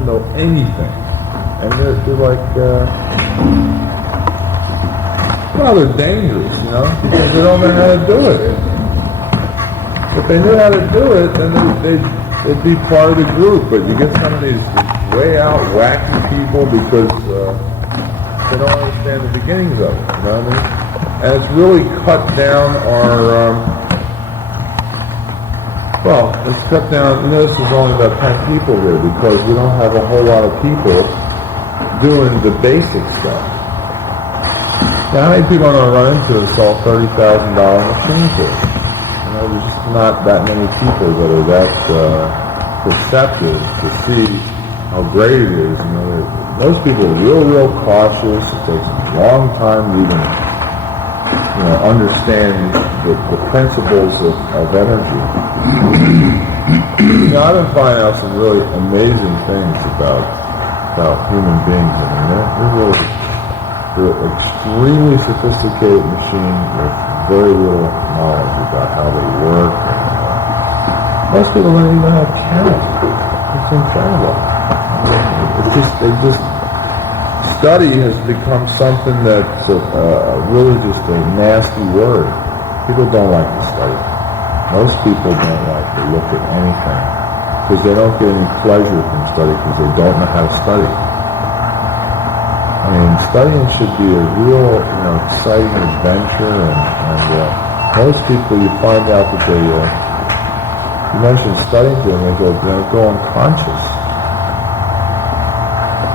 don't know anything. And they're like, well, they're dangerous, you know, because they don't know how to do it. If they knew how to do it, then they'd be part of the group. But you get some of these way out wacky people because they don't understand the beginnings of it, you know what I mean? And it's really cut down our, it's cut down, you know, this is only about 10 people here because we don't have a whole lot of people doing the basic stuff. Now, how many people are going to run into and sell $30,000 machine to? You know, there's just not that many people that are that perceptive to see how great it is. You know, those people are real cautious. It takes a long time to even, you know, understand the principles of energy. You know, I've been finding out some really amazing things about human beings. I mean, they're extremely sophisticated machine with very little knowledge about how they work. And, most people don't even know how to count. It's incredible. Study has become something that's really just a nasty word. People don't like to study. Most people don't like to look at anything because they don't get any pleasure from study because they don't know how to study. I mean, studying should be a real, you know, exciting adventure, and most people, you find out that they, you mention studying to them, they go unconscious.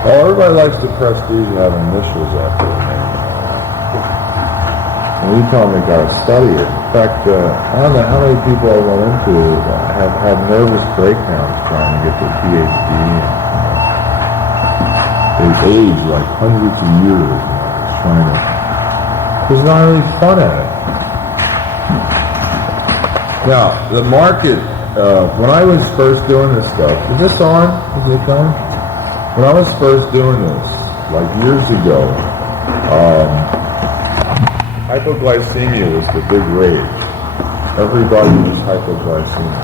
Well, everybody likes the prestige of having initials after their name. And you tell them they got to study it. In fact, I don't know how many people I run into have had nervous breakdowns trying to get their PhD. They age like hundreds of years trying to. There's not any fun at it. Now, the market, when I was first doing this stuff, is this on? Is it on? When I was first doing this, like years ago, hypoglycemia was the big rage. Everybody was hypoglycemia.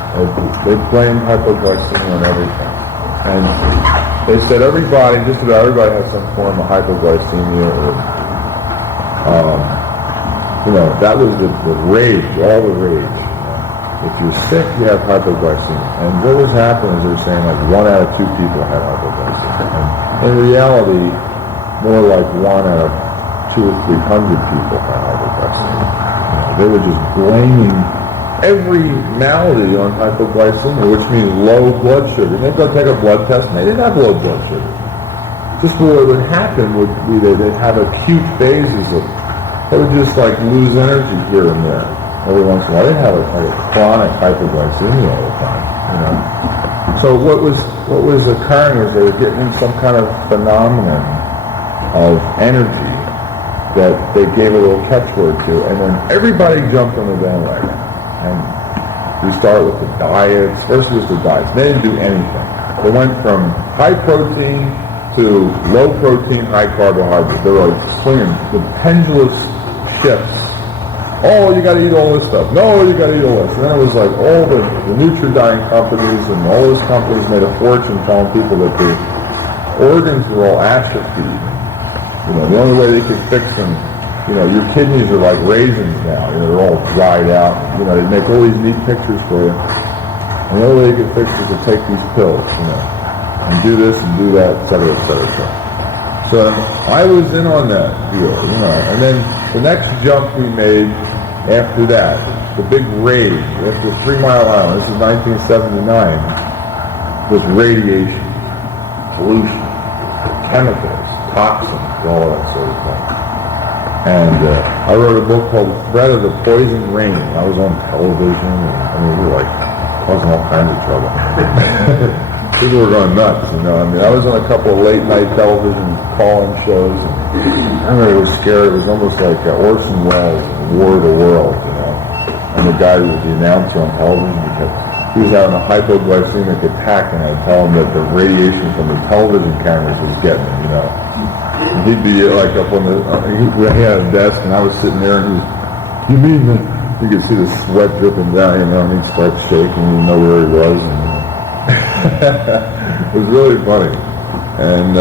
They blamed hypoglycemia on everything. And they said just about everybody has some form of hypoglycemia, or, you know, that was the rage, all the rage. If you're sick, you have hypoglycemia. And what was happening is they were saying like 1 out of 2 people had hypoglycemia. And in reality, more like 1 out of 200 or 300 people had hypoglycemia. You know, they were just blaming every malady on hypoglycemia, which means low blood sugar. They'd go take a blood test and they didn't have low blood sugar. Just what would happen would be they'd have acute phases of, they would just like lose energy here and there. Every once in a while, they have a chronic hypoglycemia all the time, you know. So what was occurring is they were getting some kind of phenomenon of energy that they gave a little catchword to, and then everybody jumped on the bandwagon. And we started with the diets. First it was the diets. They didn't do anything. They went from high protein to low protein, high carbohydrate. They were like swinging the pendulous shifts. Oh, you got to eat all this stuff. No, you got to eat all this. And then it was like all the Nutri-Dieting companies and all those companies made a fortune telling people that the organs were all atrophied. You know, the only way they could fix them, you know, your kidneys are like raisins now. You know, they're all dried out. You know, they make all these neat pictures for you. And the only way you can fix it is to take these pills, you know, and do this and do that, et cetera, et cetera, et cetera. So I was in on that deal, you know. And then the next jump we made after that, the big rage, after 3 Mile Island, this is 1979, was radiation, pollution, chemicals, toxins, all that sort of thing. And I wrote a book called The Threat of the Poison Rain. I was on television, and I mean, we were like causing all kinds of trouble. People were going nuts, you know. I mean, I was on a couple of late night television call-in shows, and I remember it was scary. It was almost like Orson Welles, War of the World, you know. And the guy who was the announcer on television, he was having a hypoglycemic attack, and I tell him that the radiation from the television cameras was getting him, you know. And he'd be like up on the, he had a desk, and I was sitting there, and he, you mean that? You could see the sweat dripping down, you know, and he'd start shaking, you know where he was. And, it was really funny. And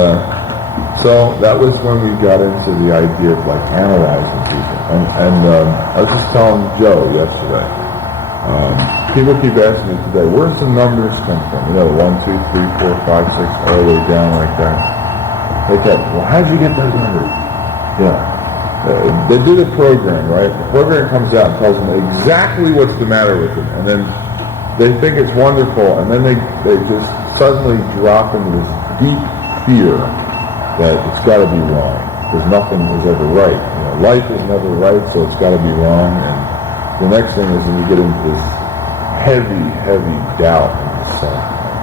so that was when we got into the idea of like analyzing people. And I was just telling Joe yesterday, people keep asking me today, where's the numbers come from? You know, 1, 2, 3, 4, 5, 6, all the way down like that. They kept, well, how'd you get those numbers? Yeah. They do the program, right? The program comes out and tells them exactly what's the matter with them. And then they think it's wonderful, and then they just suddenly drop into this deep fear that it's got to be wrong, because nothing is ever right. You know, life is never right, so it's got to be wrong. And the next thing is when you get into this heavy, heavy doubt, and it's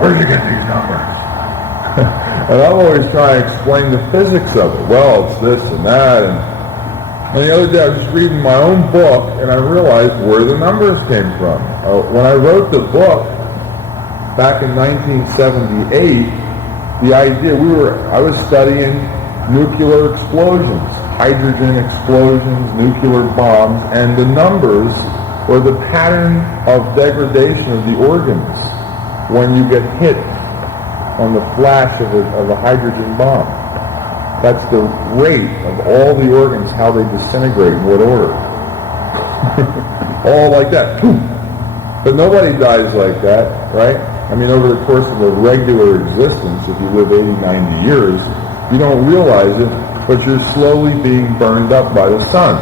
where did you get these numbers? And I'm always trying to explain the physics of it. Well, it's this and that, and the other day I was just reading my own book, and I realized where the numbers came from. When I wrote the book back in 1978, the idea, I was studying nuclear explosions, hydrogen explosions, nuclear bombs, and the numbers were the pattern of degradation of the organs when you get hit on the flash of a hydrogen bomb. That's the rate of all the organs, how they disintegrate, in what order. All like that. But nobody dies like that, right? I mean, over the course of a regular existence, if you live 80, 90 years, you don't realize it, but you're slowly being burned up by the sun.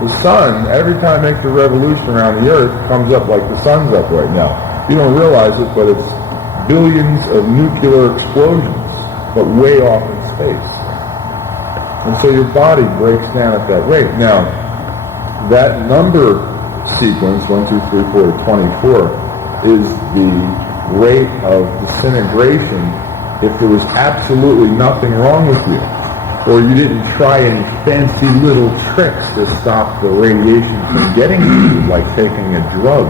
The sun, every time it makes a revolution around the earth, comes up like the sun's up right now. You don't realize it, but it's billions of nuclear explosions, but way off in space. And so your body breaks down at that rate. Now, that number sequence, 1, 2, 3, 4 to 24, is the rate of disintegration if there was absolutely nothing wrong with you, or you didn't try any fancy little tricks to stop the radiation from getting to you, like taking a drug.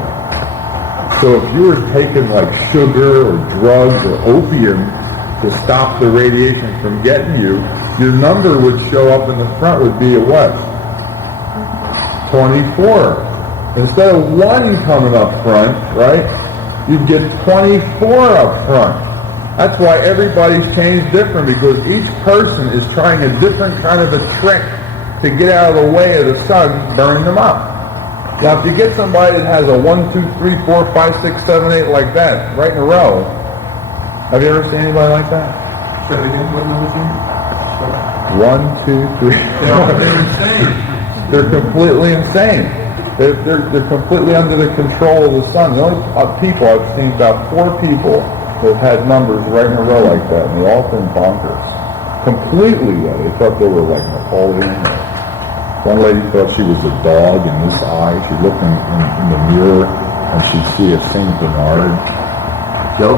So if you were taking like sugar or drugs or opium to stop the radiation from getting you, your number would show up in the front would be a what? 24. Instead of 1 coming up front, right, you'd get 24 up front. That's why everybody's changed different, because each person is trying a different kind of a trick to get out of the way of the sun burning them up. Now, if you get somebody that has a 1, 2, 3, 4, 5, 6, 7, 8 like that, right in a row, have you ever seen anybody like that? Say it again, what number is it? 1, 2, 3. They're insane. They're completely insane. They're completely under the control of the sun. The only people I've seen, about 4 people that had numbers right in a row like that, and they all been bonkers. Completely, they thought they were like Napoleon. One lady thought she was a dog in this eye. She looked in the mirror and she'd see a Saint Bernard. Joe?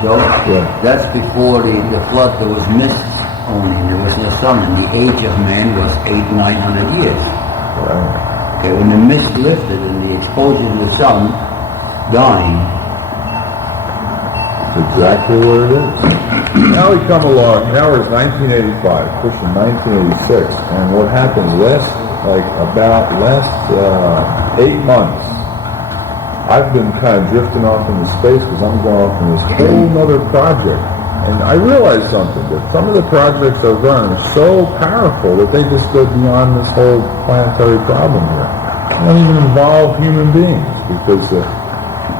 Joe? Yeah. That's before the flood. There was mist only. There was no sun. And the age of man was 800-900 years. Right. Okay, when the mist lifted and the exposure to the sun, dying. Exactly what it is. Now we come along, now it's 1985, pushing 1986, and what happened last 8 months, I've been kind of drifting off into space because I'm going off in this whole other project. And I realized something, that some of the projects I've run are so powerful that they just go beyond this whole planetary problem here. They don't even involve human beings, because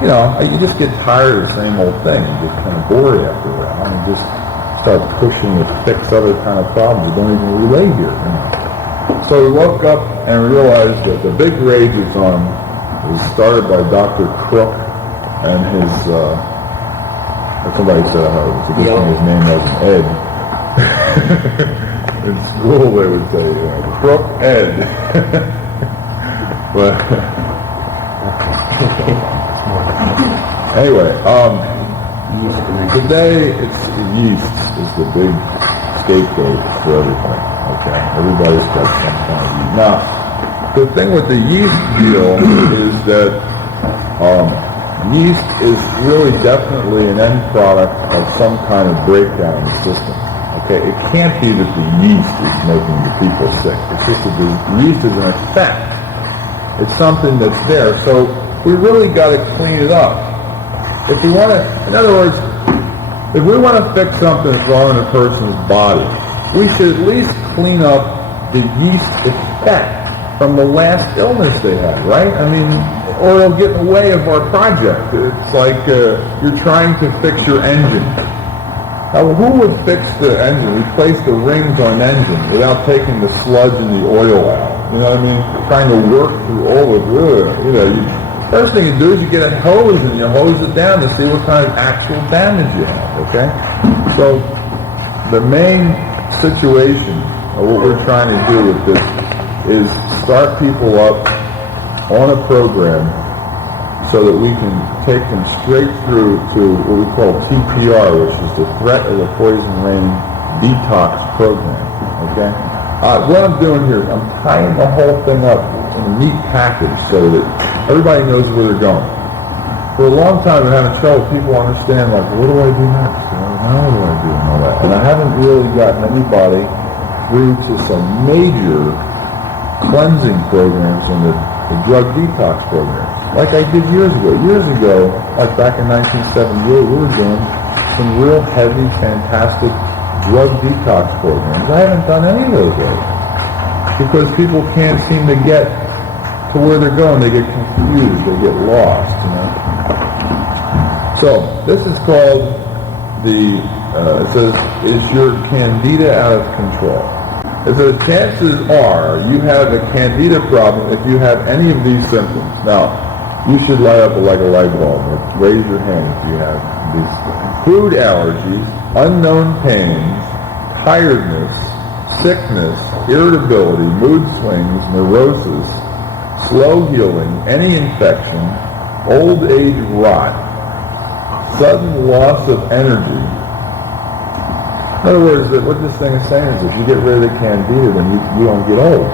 you just get tired of the same old thing. You get kind of bored after a while, and you just start pushing to fix other kind of problems that don't even relate here. So we woke up and realized that the big rage is on. It was started by Dr. Crook and his, somebody said his name wasn't Ed. In school they would say, Crook Ed. But anyway, today it's yeast is the big scapegoat for everything. Okay, everybody's got some kind of yeast. Now, the thing with the yeast deal is that yeast is really definitely an end product of some kind of breakdown in the system. Okay, it can't be that the yeast is making the people sick. It's just that the yeast is an effect. It's something that's there. So we really got to clean it up. If we want to, in other words, if we want to fix something that's wrong in a person's body, we should at least clean up the yeast effect from the last illness they had, right? I mean, or it'll get in the way of our project. It's like you're trying to fix your engine. Now, who would fix the engine, replace the rings on an engine without taking the sludge and the oil out? You know what I mean? Trying to work through all of it. First thing you do is you get a hose and you hose it down to see what kind of actual damage you have, okay? So the main situation of what we're trying to do with this is start people up on a program so that we can take them straight through to what we call TPR, which is the Threat of the Poison Rain Detox Program, okay? What I'm doing here is I'm tying the whole thing up in a neat package so that everybody knows where they're going. For a long time, I've been having trouble. People understand, like, what do I do next? How do I do and all that? And I haven't really gotten anybody through to some major cleansing programs in the drug detox program, like I did years ago. Years ago, like back in 1978, we were doing some real heavy, fantastic drug detox programs. I haven't done any of those lately because people can't seem to get to where they're going. They get confused. They get lost, So this is called it says, is your Candida out of control? It says, chances are you have a Candida problem if you have any of these symptoms. Now, you should light up like a light bulb. Raise your hand if you have these. Food allergies, unknown pains, tiredness, sickness, irritability, mood swings, neurosis, slow healing, any infection, old age rot, sudden loss of energy. In other words, what this thing is saying is if you get rid of the Candida, then you don't get old.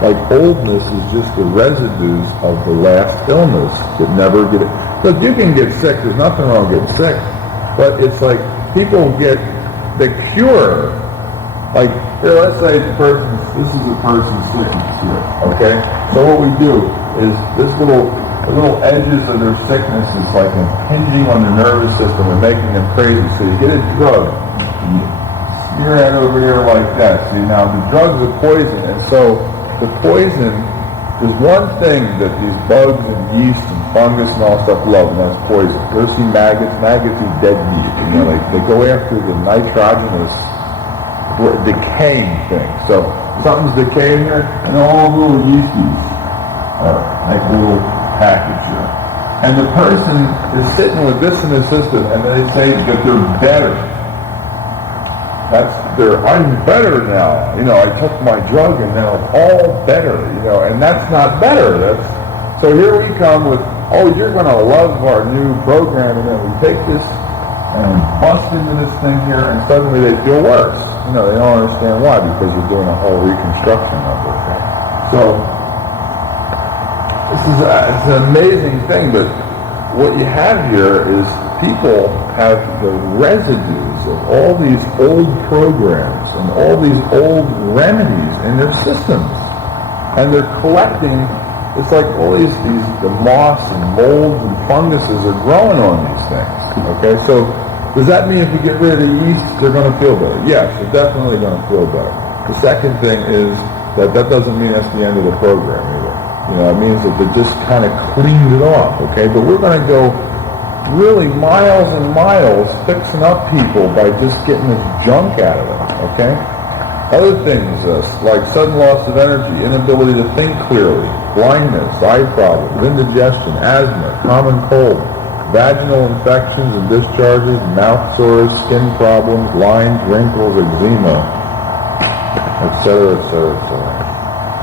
Like oldness is just the residues of the last illness that never get it. Look, you can get sick. There's nothing wrong with getting sick. But it's like people get the cure. Like, here, let's say this is a person's sickness here, okay? So what we do is the little edges of their sickness is like impinging on the nervous system and making them crazy. So you get a drug, you smear it over here like that. See, now the drug's a poison, and so the poison, there's one thing that these bugs and yeast and fungus and all stuff love, and that's poison. You ever see maggots? Maggots eat dead meat. They go after the nitrogenous decaying thing. So something's decaying here, and all the little yeasties are like little package here. And the person is sitting with this in the system, and they say that they're better. I'm better now. I took my drug and now it's all better, and that's not better. So here we come with, you're going to love our new program, and then we take this and bust into this thing here, and suddenly they feel worse. They don't understand why, because you're doing a whole reconstruction of it. So it's an amazing thing, but what you have here is people have the residues of all these old programs and all these old remedies in their systems. And they're collecting, it's like all the moss and molds and funguses are growing on these things. Okay, so does that mean if you get rid of the yeast, they're going to feel better? Yes, they're definitely going to feel better. The second thing is that doesn't mean that's the end of the program either. It means that they just kind of cleaned it off, okay? But we're going to go really miles and miles fixing up people by just getting this junk out of them, okay? Other things, like sudden loss of energy, inability to think clearly, blindness, eye problems, indigestion, asthma, common cold, vaginal infections and discharges, mouth sores, skin problems, lines, wrinkles, eczema, etc., etc., etc.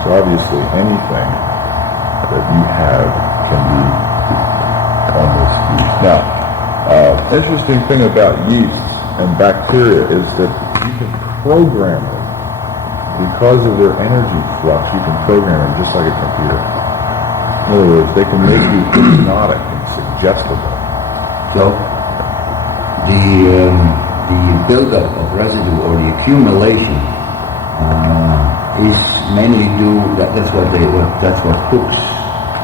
So obviously anything that you have can be on this yeast. Now, interesting thing about yeast and bacteria is that you can program them. Because of their energy flux, you can program them just like a computer. In other words, they can make you hypnotic and suggestible. So, the buildup of residue or the accumulation is mainly due. That's what cooks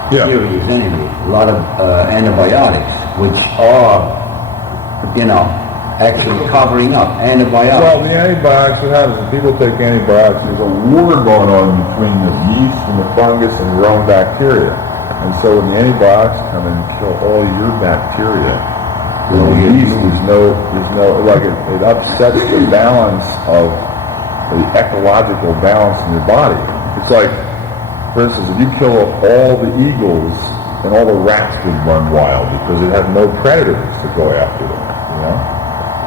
theory is anyway. A lot of antibiotics, which are actually covering up antibiotics. Well, the antibiotics, what happens when people take antibiotics, there's a war going on between the yeast and the fungus and your own bacteria. And so when the antibiotics come in and kill all your bacteria, the yeast, there's no, like it upsets the balance of the ecological balance in your body. It's like, for instance, if you kill all the eagles, and all the rats would run wild because it has no predators to go after them,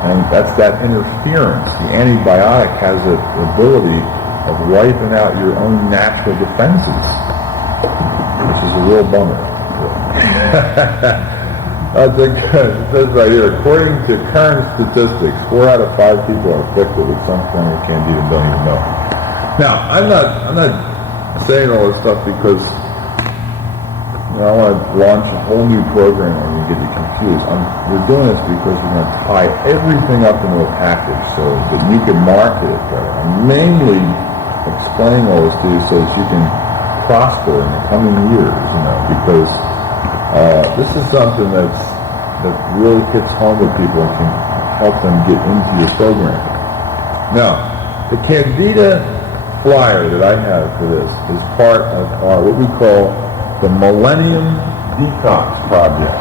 And that's that interference. The antibiotic has the ability of wiping out your own natural defenses, which is a real bummer. It says right here, according to current statistics, 4 out of 5 people are afflicted with some form of Candida and don't even know. Now, I'm not saying all this stuff because I want to launch a whole new program and you get you confused. We're doing this because we're going to tie everything up into a package so that you can market it better. I'm mainly explaining all this to you so that you can prosper in the coming years, because this is something that really hits home with people and can help them get into your program. Now, the Candida flyer that I have for this is part of our, what we call the Millennium Detox Project.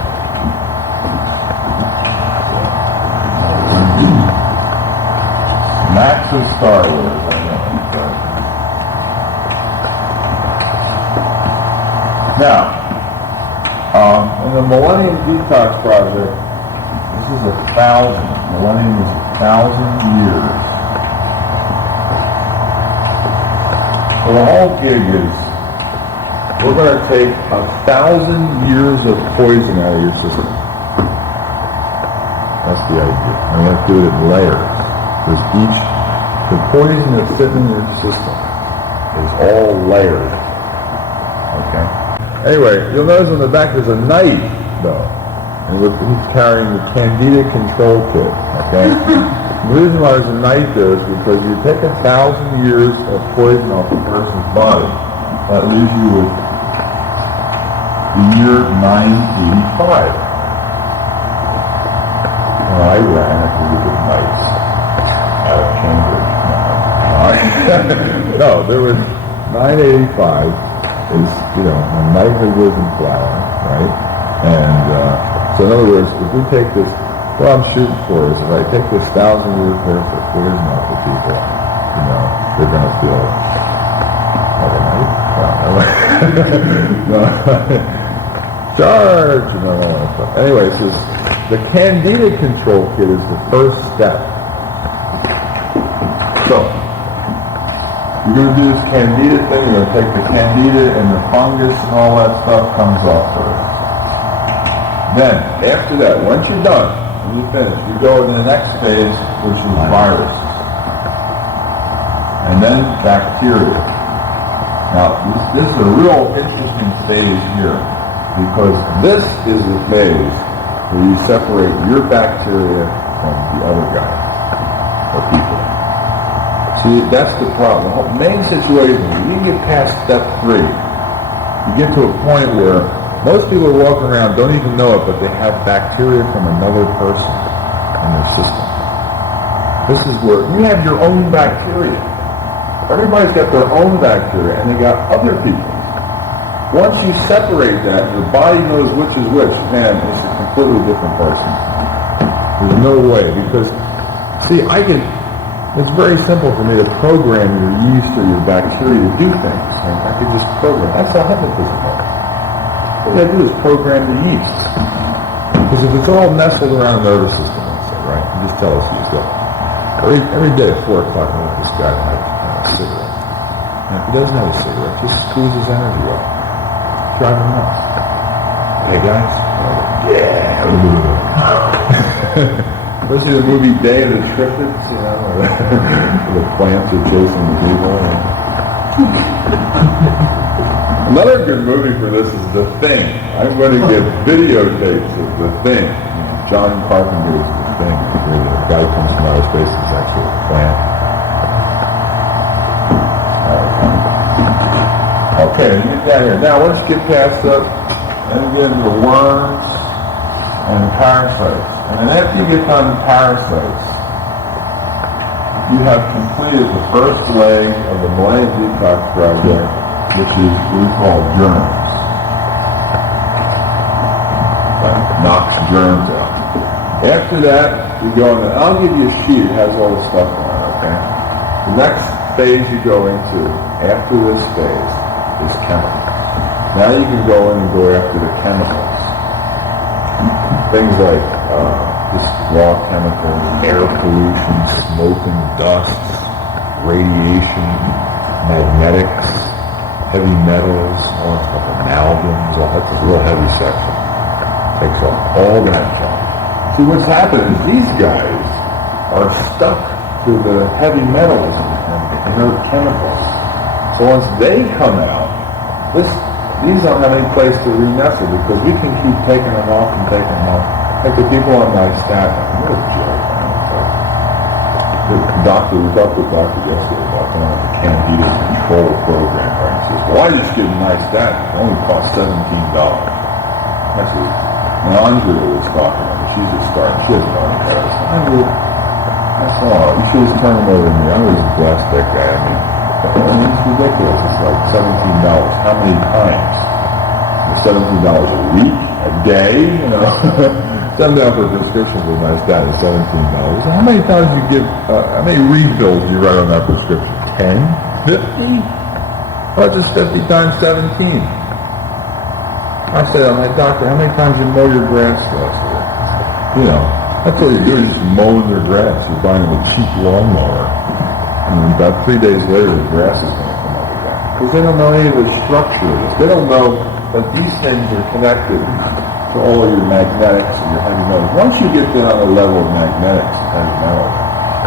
Max of Star Wars. Now, in the Millennium Detox Project, this is 1,000. Millennium is 1,000 years. So the whole gig is, we're going to take 1,000 years of poison out of your system. That's the idea. And we're going to do it in layers. Because the poison that's sitting in your system is all layered. Okay? Anyway, you'll notice on the back there's a knife, though. And he's carrying the Candida control kit. Okay? The reason why there's a knife there is because you take 1,000 years of poison off a person's body. That leaves you with the year 985. Well, I ran it to look at nights out of Cambridge. No, there was 985 is, a knighthood was in flower, right? And so in other words, if we take this, what I'm shooting for is if I take this 1,000 years worth of poison off of people, they're going to feel like a knight. No. Charge! Anyway, so the Candida control kit is the first step. So, you're going to do this Candida thing, you're going to take the Candida and the fungus and all that stuff comes off first. Then, after that, once you're done, when you're finished, you go to the next phase, which is virus. And then bacteria. Now, this is a real interesting stage here. Because this is the phase where you separate your bacteria from the other guy, or people. See, that's the problem. The whole main situation, when you get past step 3, you get to a point where most people walking around don't even know it, but they have bacteria from another person in their system. This is where you have your own bacteria. Everybody's got their own bacteria, and they got other people. Once you separate that, your body knows which is which. Man, it's a completely different person. There's no way, because, see, it's very simple for me to program your yeast or your bacteria to do things. And I could just program. That's how hypnotism works. What you gotta do is program the yeast. Because if it's all nestled around the nervous system, let's say, right? You just tell us you go. Every day at 4 o'clock, I want this guy to have a cigarette. And if he doesn't have a cigarette, just squeeze his energy out. Drive him nuts. Hey guys? Yeah! Especially the movie Day of the Triffids, the plants are chasing the people. Another good movie for this is The Thing. I'm going to give videotapes of The Thing. John Carpenter's The Thing. Where the guy comes from outer space is actually a plant. Okay, you get down here. Now, once you get past that, then you get into the worms and parasites. And then after you get done with parasites, you have completed the first leg of the Millennium Detox Project, which is what we call germs. That knocks germs out. After that, you go in, and I'll give you a sheet that has all the stuff on it, okay? The next phase you go into, after this phase, is chemicals. Now you can go in and go after the chemicals. Things like just raw chemicals, air pollution, smoke and dust, radiation, magnetics, heavy metals, all that stuff, amalgams, that's a real heavy section. Takes up all that junk. See, what's happened is these guys are stuck to the heavy metals and inert chemicals. So once they come out, these don't have any place to re-nestle because we can keep taking them off and taking them off. Like the people on my staff, I'm a joke. The doctor, we talked with the doctor yesterday about going on the Candida control program, right? He says, well, I just give my staff, it only costs $17. I said, now Andrea was talking to me, she's just starting, she doesn't know any better. That's all, you should just turn them over to me. I'm just a plastic guy. It's ridiculous. It's like $17. How many times? $17 a week? A day? You know? $7 for a prescription with my stat is $17. How many times do you give, how many refills do you write on that prescription? 10? 50? What's just 50 times 17? I said, I'm like, doctor, how many times do you mow your grass? You know, that's all you do is just mowing their grass. You're buying a cheap lawnmower. And about 3 days later, the grass is going to come up again. Because they don't know any of the structure of this. They don't know that these things are connected to all of your magnetics and your heavy metals. Once you get down to the level of magnetics and heavy metals,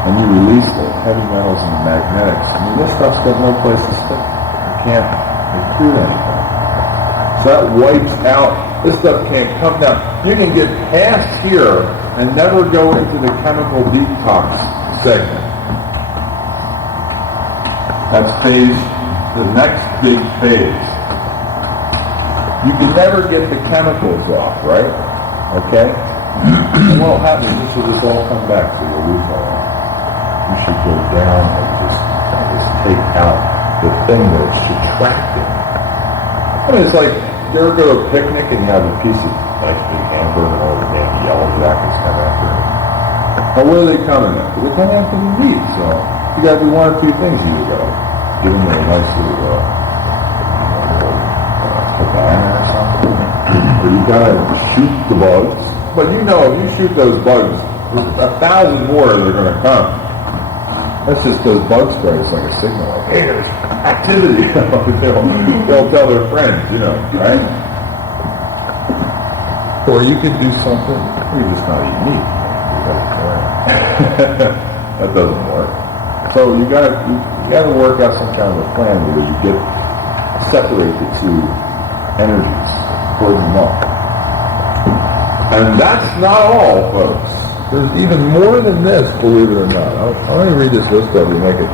and you release the heavy metals and the magnetics, I mean, this stuff's got no place to stick. You can't recruit anything. So that wipes out. This stuff can't come down. You can get past here and never go into the chemical detox segment. That's phase, the next big phase. You can never get the chemicals off, right? Okay? And what will happen is this will just all come back to your refill. You should go down and just take out the thing that's subtracting. I mean, it's like, you ever go to a picnic and you have a piece of nice big hamburger and all the damn yellow jackets come after it. Now, where are they coming after? They're coming after the meat, so you got to do one or two things. You go give them a nice little cabana or something, or you got to shoot the bugs. But you know, if you shoot those bugs, there's 1,000 more that are going to come. That's just those bug spray. It's like a signal, like, hey, there's activity. they'll tell their friends, you know, right? Or you could do something, you just not eat meat. That doesn't work. So you got to work out some kind of a plan where you separate the two energies, split them up. And that's not all, folks. There's even more than this, believe it or not. Let me read this list over you. Make it.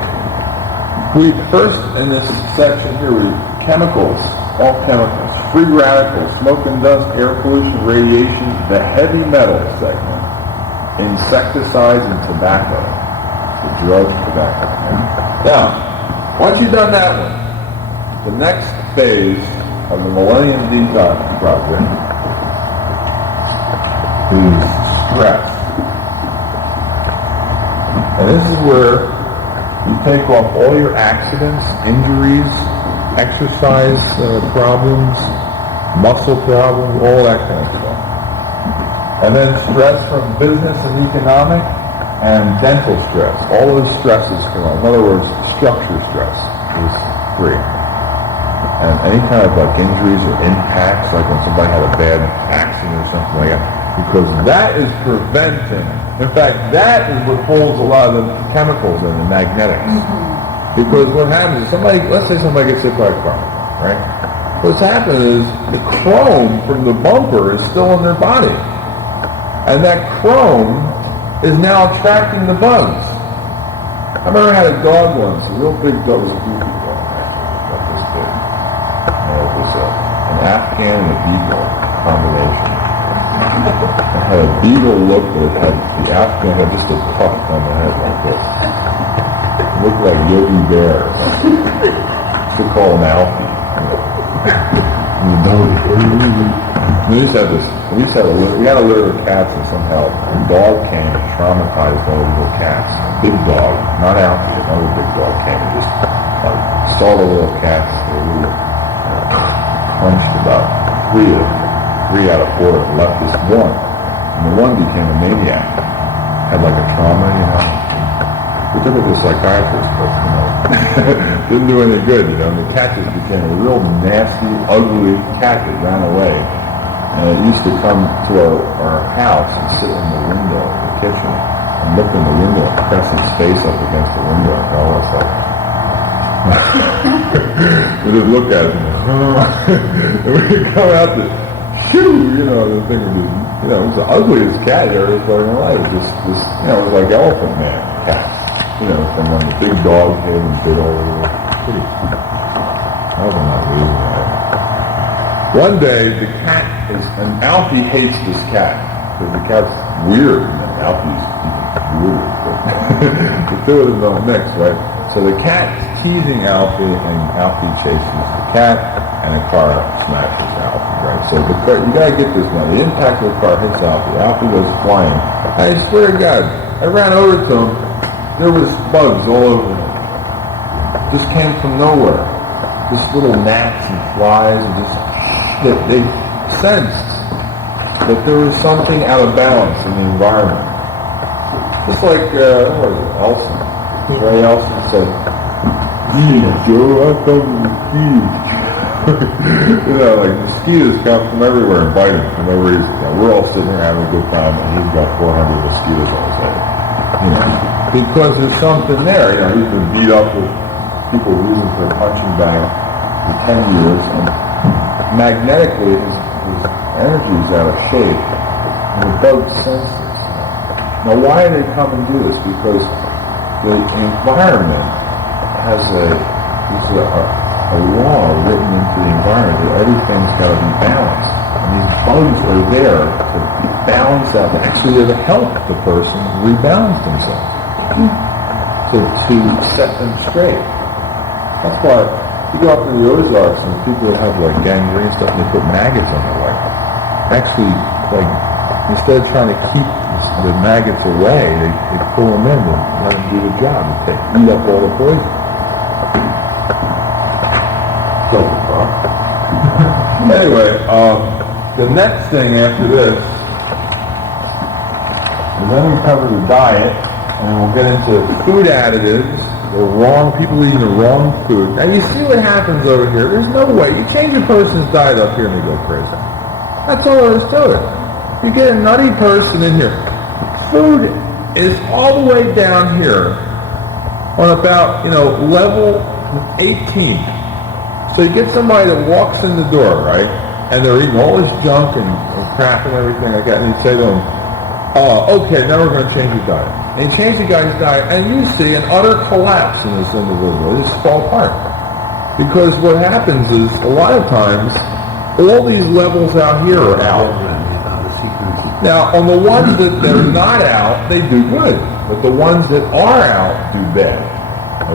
We first in this section here, we chemicals, all chemicals, free radicals, smoke and dust, air pollution, radiation, the heavy metal segment, insecticides and tobacco, the drugs, tobacco. Now, once you've done that one, the next phase of the Millennium Detox Project is stress. And this is where you take off all your accidents, injuries, exercise problems, muscle problems, all that kind of stuff. And then stress from business and economic and dental stress. All those stresses come on. In other words, structure stress is free. And any kind of like injuries or impacts, like when somebody had a bad accident or something like that, because that is preventing. In fact, that is what holds a lot of the chemicals and the magnetics. Mm-hmm. Because what happens is let's say somebody gets hit by a car, right? What's happened is the chrome from the bumper is still in their body. And that chrome is now attracting the bugs. I remember I had a dog once, a real big dog, was a goofy dog, actually, about this big. It was an Afghan and a beagle combination. It had a beagle look, but it had, the African had just a tuft on the head like this. It looked like Yogi Bear or something. They call him Alfie. We used to have this, we had a litter of cats, and somehow a dog came and traumatized one of the little cats. A big dog, not Alfie, another big dog came and just saw the little cats. They were punched about three out of four, and left this one. And the one became a maniac. Had like a trauma, you know. We took it to a psychiatrist, but, you know, didn't do any good, you know. And the cat just became a real nasty, ugly cat that ran away. And it used to come to our house and sit in the window in the kitchen and look in the window and press its face up against the window and all that stuff. We just look at it and we'd come out to shoo, you know, the thing was, you know, it was the ugliest cat you ever saw in your life. It was just, you know, it was like Elephant Man cat. You know, from when the big dog came and bit all over. That was not really right. One day, the cat is, and Alfie hates this cat, because the cat's weird, and Alfie's weird. The two of them don't mix, right? So the cat is teasing Alfie, and Alfie chases the cat, and a car smashes Alfie, right? So the car, you gotta get this now. The impact of the car hits Alfie. Alfie goes flying. I swear to God, I ran over to him. There was bugs all over him. This came from nowhere. This little gnats and flies and just that they sensed that there was something out of balance in the environment. Just like Elson. Ray Elson said, Joe, I come from the you know, like mosquitoes come from everywhere and bite him for no reason. You know, we're all sitting here having a good time and he's got 400 mosquitoes on his head. You know, because there's something there. You know, he's been beat up with people using for a punching bag for 10 years, and magnetically his energy is out of shape, and the bug senses. Now, why do they come and do this? Because the environment has a law written into the environment that everything's got to be balanced. And these bugs are there to balance out. Actually, they're to help the person rebalance themselves. To set them straight. That's why you go up to the Ozarks and people that have like gangrene stuff and they put maggots on their leg. Actually, like, instead of trying to keep the maggots away, they pull them in and let them do the job. They eat up all the poison. Anyway, the next thing after this is then we cover the diet. And we'll get into food additives, the wrong, people eating the wrong food. Now you see what happens over here. There's no way. You change a person's diet up here and they go crazy. That's all there is to it. You get a nutty person in here. Food is all the way down here on about, you know, level 18. So you get somebody that walks in the door, right? And they're eating all this junk and crap and everything like that. And you say to them, okay, now we're going to change your diet. And you change the guy's diet, and you see an utter collapse in this individual. They just fall apart. Because what happens is, a lot of times, all these levels out here are out. Now, on the ones that are not out, they do good. But the ones that are out do bad.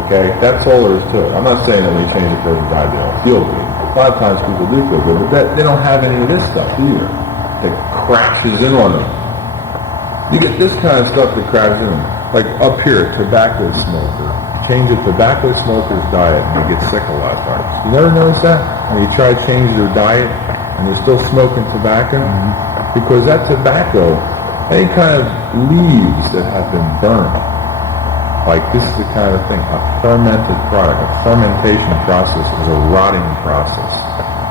Okay? That's all there is to it. I'm not saying that when you change a person's diet, they don't feel good. A lot of times people do feel good, but they don't have any of this stuff either. That crashes in on them. You get this kind of stuff that crashes in. Like up here, tobacco smoker. Change a tobacco smoker's diet and they get sick a lot of times. You never notice that? When you try to change their diet and they're still smoking tobacco? Mm-hmm. Because that tobacco, any kind of leaves that have been burned, like this is the kind of thing, a fermented product. A fermentation process is a rotting process.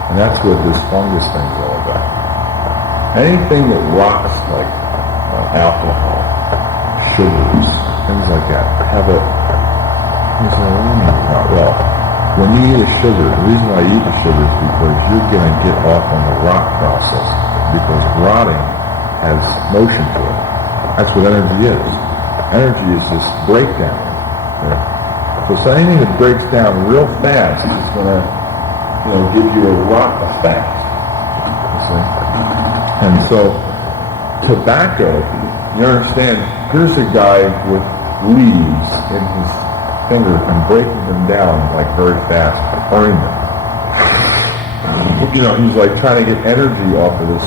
And that's what this fungus thing is all about. Anything that rots, like alcohol, sugars, things like that, have a, well, when you eat a sugar, the reason why you eat the sugar is because you're going to get off on the rot process, because rotting has motion to it. That's what energy is. Energy is this breakdown. So anything that breaks down real fast is going to, give you a rot effect. You see? And so, tobacco, you understand, here's a guy with leaves in his fingers and breaking them down like very fast, burning them. You know, he's like trying to get energy off of this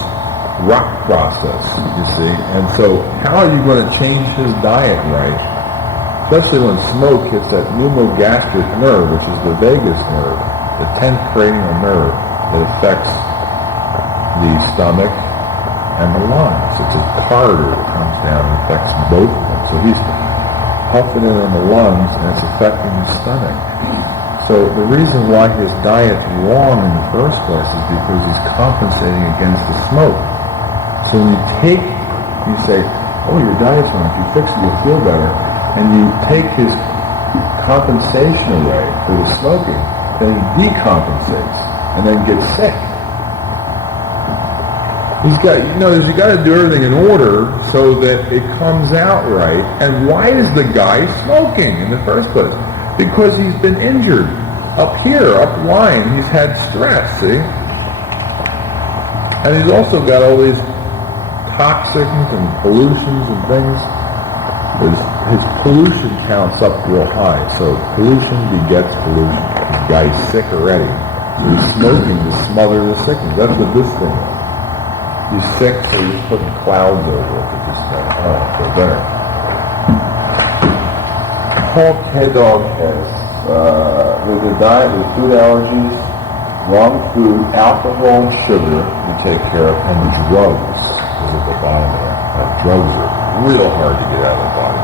rock process, you see. And so how are you going to change his diet right? Especially when smoke hits that pneumogastric nerve, which is the vagus nerve, the 10th cranial nerve that affects the stomach and the lungs. It's a corridor that comes down and affects both of them. So he's puffing it on the lungs and it's affecting the stomach. So the reason why his diet's wrong in the first place is because he's compensating against the smoke. So when you say, oh, your diet's wrong, if you fix it, you'll feel better, and you take his compensation away for the smoking, then he decompensates and then gets sick. You got to do everything in order so that it comes out right. And why is the guy smoking in the first place? Because he's been injured. Up here, upline, he's had stress, see? And he's also got all these toxins and pollutions and things. His pollution counts up real high. So pollution begets pollution. This guy's sick already. So he's smoking to smother the sickness. That's what this thing is. He's sick, so he's putting clouds over it. This guy. Oh, feel better. Hawk head dog has with a diet with food allergies, wrong food, alcohol and sugar to take care of, and drugs is at the bottom there. Drugs are real hard to get out of the body.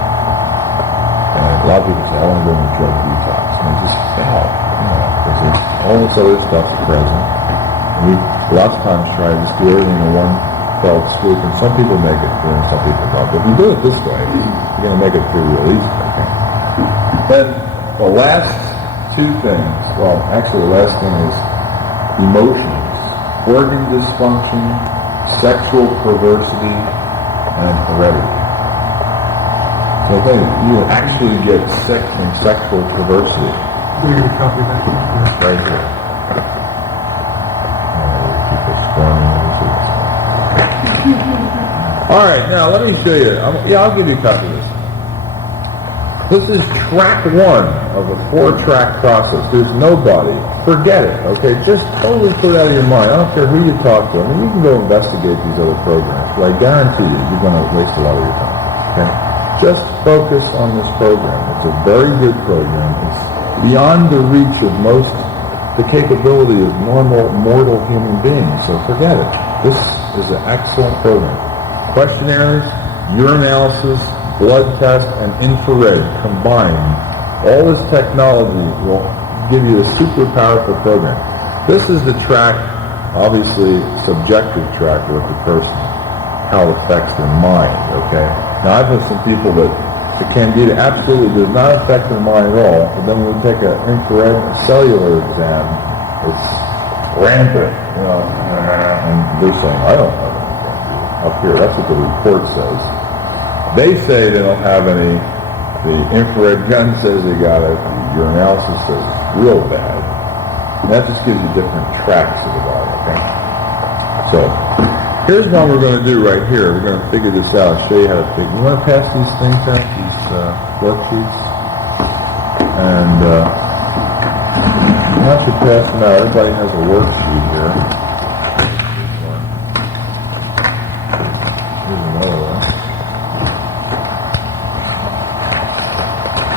And a lot of people say, I want to go into drug detox. And they just fail. Because all this other stuff's present. And we lots of times try to just do everything in one fell swoop, and some people make it through and some people don't. But if you do it this way, you're going to make it through real easy. Okay? Then the last two things, well, actually the last thing is emotions, organ dysfunction, sexual perversity, and heredity. So then you will actually get sick from sexual perversity. We're going to copy that. Right here. Keep exploring. All right, now let me show you. I'll give you a copy of this. This is track 1 of a 4-track process. There's nobody. Forget it, okay? Just totally put it out of your mind. I don't care who you talk to. I mean, you can go investigate these other programs, but I guarantee you're going to waste a lot of your time, okay? Just focus on this program. It's a very good program. It's beyond the reach of most, the capability of normal, mortal human beings, so forget it. This is an excellent program. Questionnaires, urinalysis, blood test, and infrared combined. All this technology will give you a super powerful program. This is the track, obviously subjective track with the person, how it affects their mind, okay? Now I've had some people that the Candida absolutely does not affect their mind at all, but then when we take an infrared cellular exam, it's rampant, and they're saying, I don't have any Candida. Up here, that's what the report says. They say they don't have any. The infrared gun says they got it. The urinalysis says it's real bad. And that just gives you different tracks of the body, okay? So, here's what we're going to do right here. We're going to figure this out. I'll show you how to figure. You want to pass these things out, these worksheets? And you have to pass them out. Everybody has a worksheet here.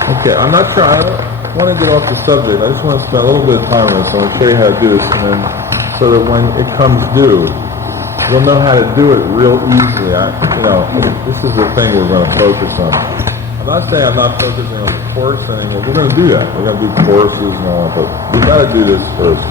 Okay, I'm not trying. I don't want to get off the subject. I just want to spend a little bit of time on this. I want to show you how to do this, and then so that when it comes due, you'll know how to do it real easily. This is the thing we're going to focus on. I'm not saying I'm not focusing on the course or anything. We're going to do that. We're going to do courses and all that, but we've got to do this first.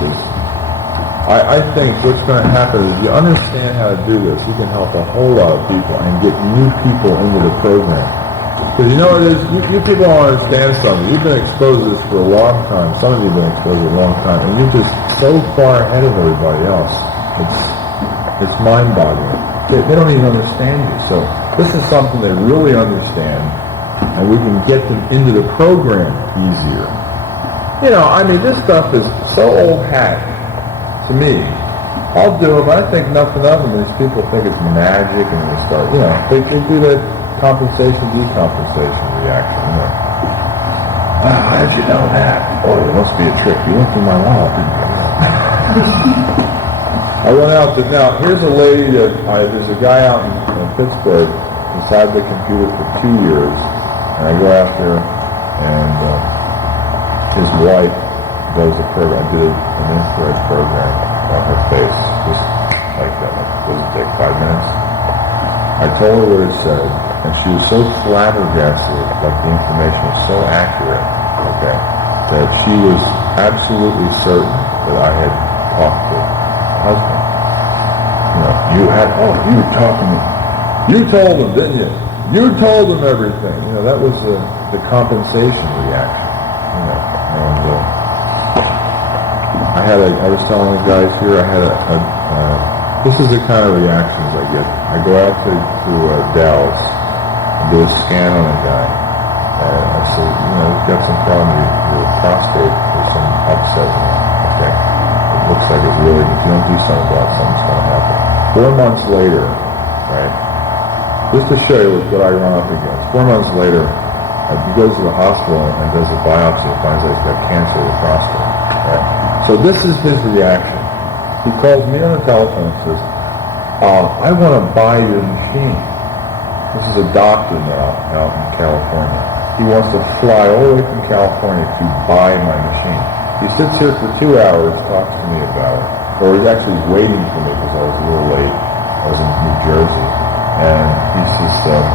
I think what's going to happen is you understand how to do this. You can help a whole lot of people and get new people into the program. Because you know what it is, you people don't understand something. You've been exposed to this for a long time. Some of you have been exposed to it a long time. And you're just so far ahead of everybody else. It's mind-boggling. They don't even understand you. So this is something they really understand. And we can get them into the program easier. This stuff is so old hat to me. I'll do them. I think nothing of them. These people think it's magic and they start, they do that compensation, decompensation reaction, how did you know that? Oh, it must be a trick. You went through my wallet, didn't you? I went out to, now, here's a lady that, there's a guy out in Pittsburgh inside the computer for 2 years, and I go after and his wife does a program. I did an infrared program on her face, just like that. It would take 5 minutes. I told her what it said, and she was so flabbergasted, like the information was so accurate, okay, that she was absolutely certain that I had talked to her husband. You were talking to him. You told him, didn't you? You told him everything. That was the compensation reaction. And I was telling the guys here, I had this is the kind of reactions I get. I go out to Dallas and do a scan on a guy. And I say, you've got some problem with your prostate. There's some upset in it. Okay. It looks like it really, if you don't do something about it, something's going to happen. 4 months later, right, just to show you what I run up against, 4 months later, he goes to the hospital and does a biopsy and finds out he's got cancer of the prostate. Right? So this is his reaction. He calls me on the telephone and says, I want to buy your machine. This is a doctor now out in California. He wants to fly all the way from California to buy my machine. He sits here for 2 hours, talks to me about it. Or he's actually waiting for me because I was a little late. I was in New Jersey. And he says,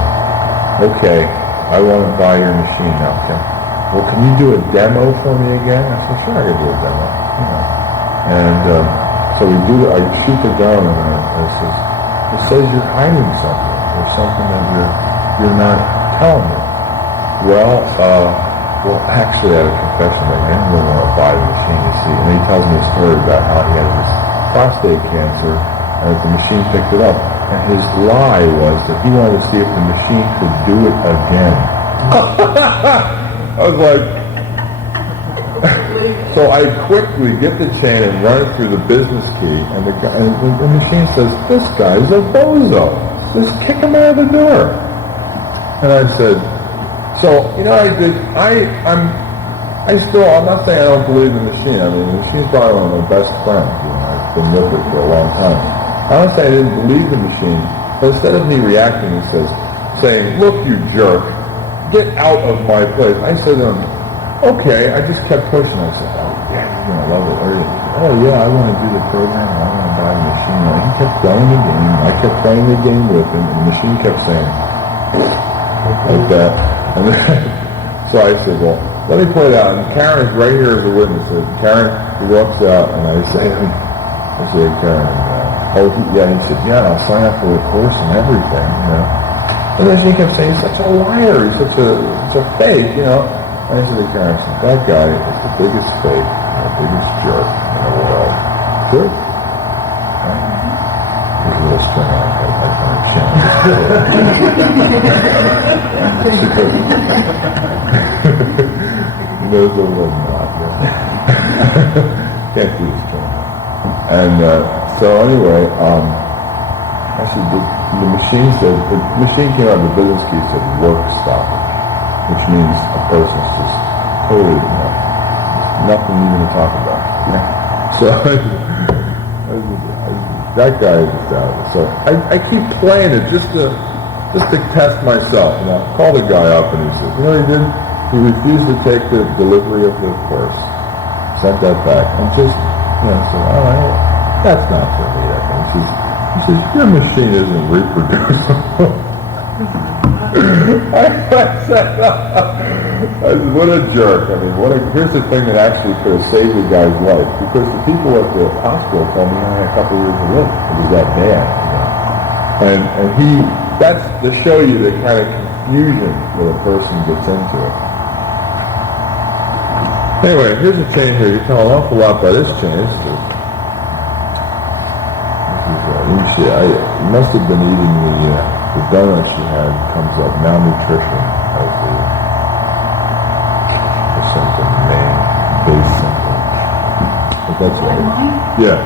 okay, I want to buy your machine now. Okay. Well, can you do a demo for me again? I said, sure, I can do a demo. And so I shoot the gun and I says, it says you're hiding something. There's something that you're not telling me. Well, actually I had a confession that I didn't really want to buy the machine, you see. And he tells me a story about how he had this prostate cancer and that the machine picked it up. And his lie was that he wanted to see if the machine could do it again. I was like, so I quickly get the chain and run it through the business key, and the machine says, this guy's a bozo. Just kick him out of the door. And I said, so, I'm not saying I don't believe in the machine. I mean, the machine's probably one of my best friends. I've been with it for a long time. I don't say I didn't believe the machine, but instead of me reacting, he says, saying, look, you jerk, get out of my place. I said to him, okay, I just kept pushing. I said, oh, yeah, you're going to love it. Oh, yeah, I want to do the program. I want to buy the machine. And he kept playing the game. I kept playing the game with him, and the machine kept saying, like that. And then, so I said, well, let me play it out. And Karen is right here as a witness. And Karen, he walks out, and I say, Karen, he said, yeah, I'll sign up for the course and everything, And then she kept saying, he's such a liar. He's such a fake, And I said to Karen, that guy is the biggest fake, the biggest jerk in the world. Good. Right? There's a little string on my chin. There's a little knot. Can't do this string. And so anyway, I said, the machine came out of the business key, said work stoppage, which means a person's just totally nothing even to talk about. Yeah. So that guy is out. So I keep playing it just to test myself. And I'll call the guy up and he says, he did? He refused to take the delivery of the course. Sent that back. And just, said, all right, that's not for me. He says, your machine isn't reproducible. I said, what a jerk. I mean, here's the thing that actually could have saved the guy's life, because the people at the hospital told me I had a couple years to live. It was that bad. And that's to show you the kind of confusion that a person gets into it. Anyway, here's a chain here. You tell an awful lot by this chain. I must have been eating the donut she had. Comes up malnutrition as the symptom, main base symptom. But that's right. Yeah.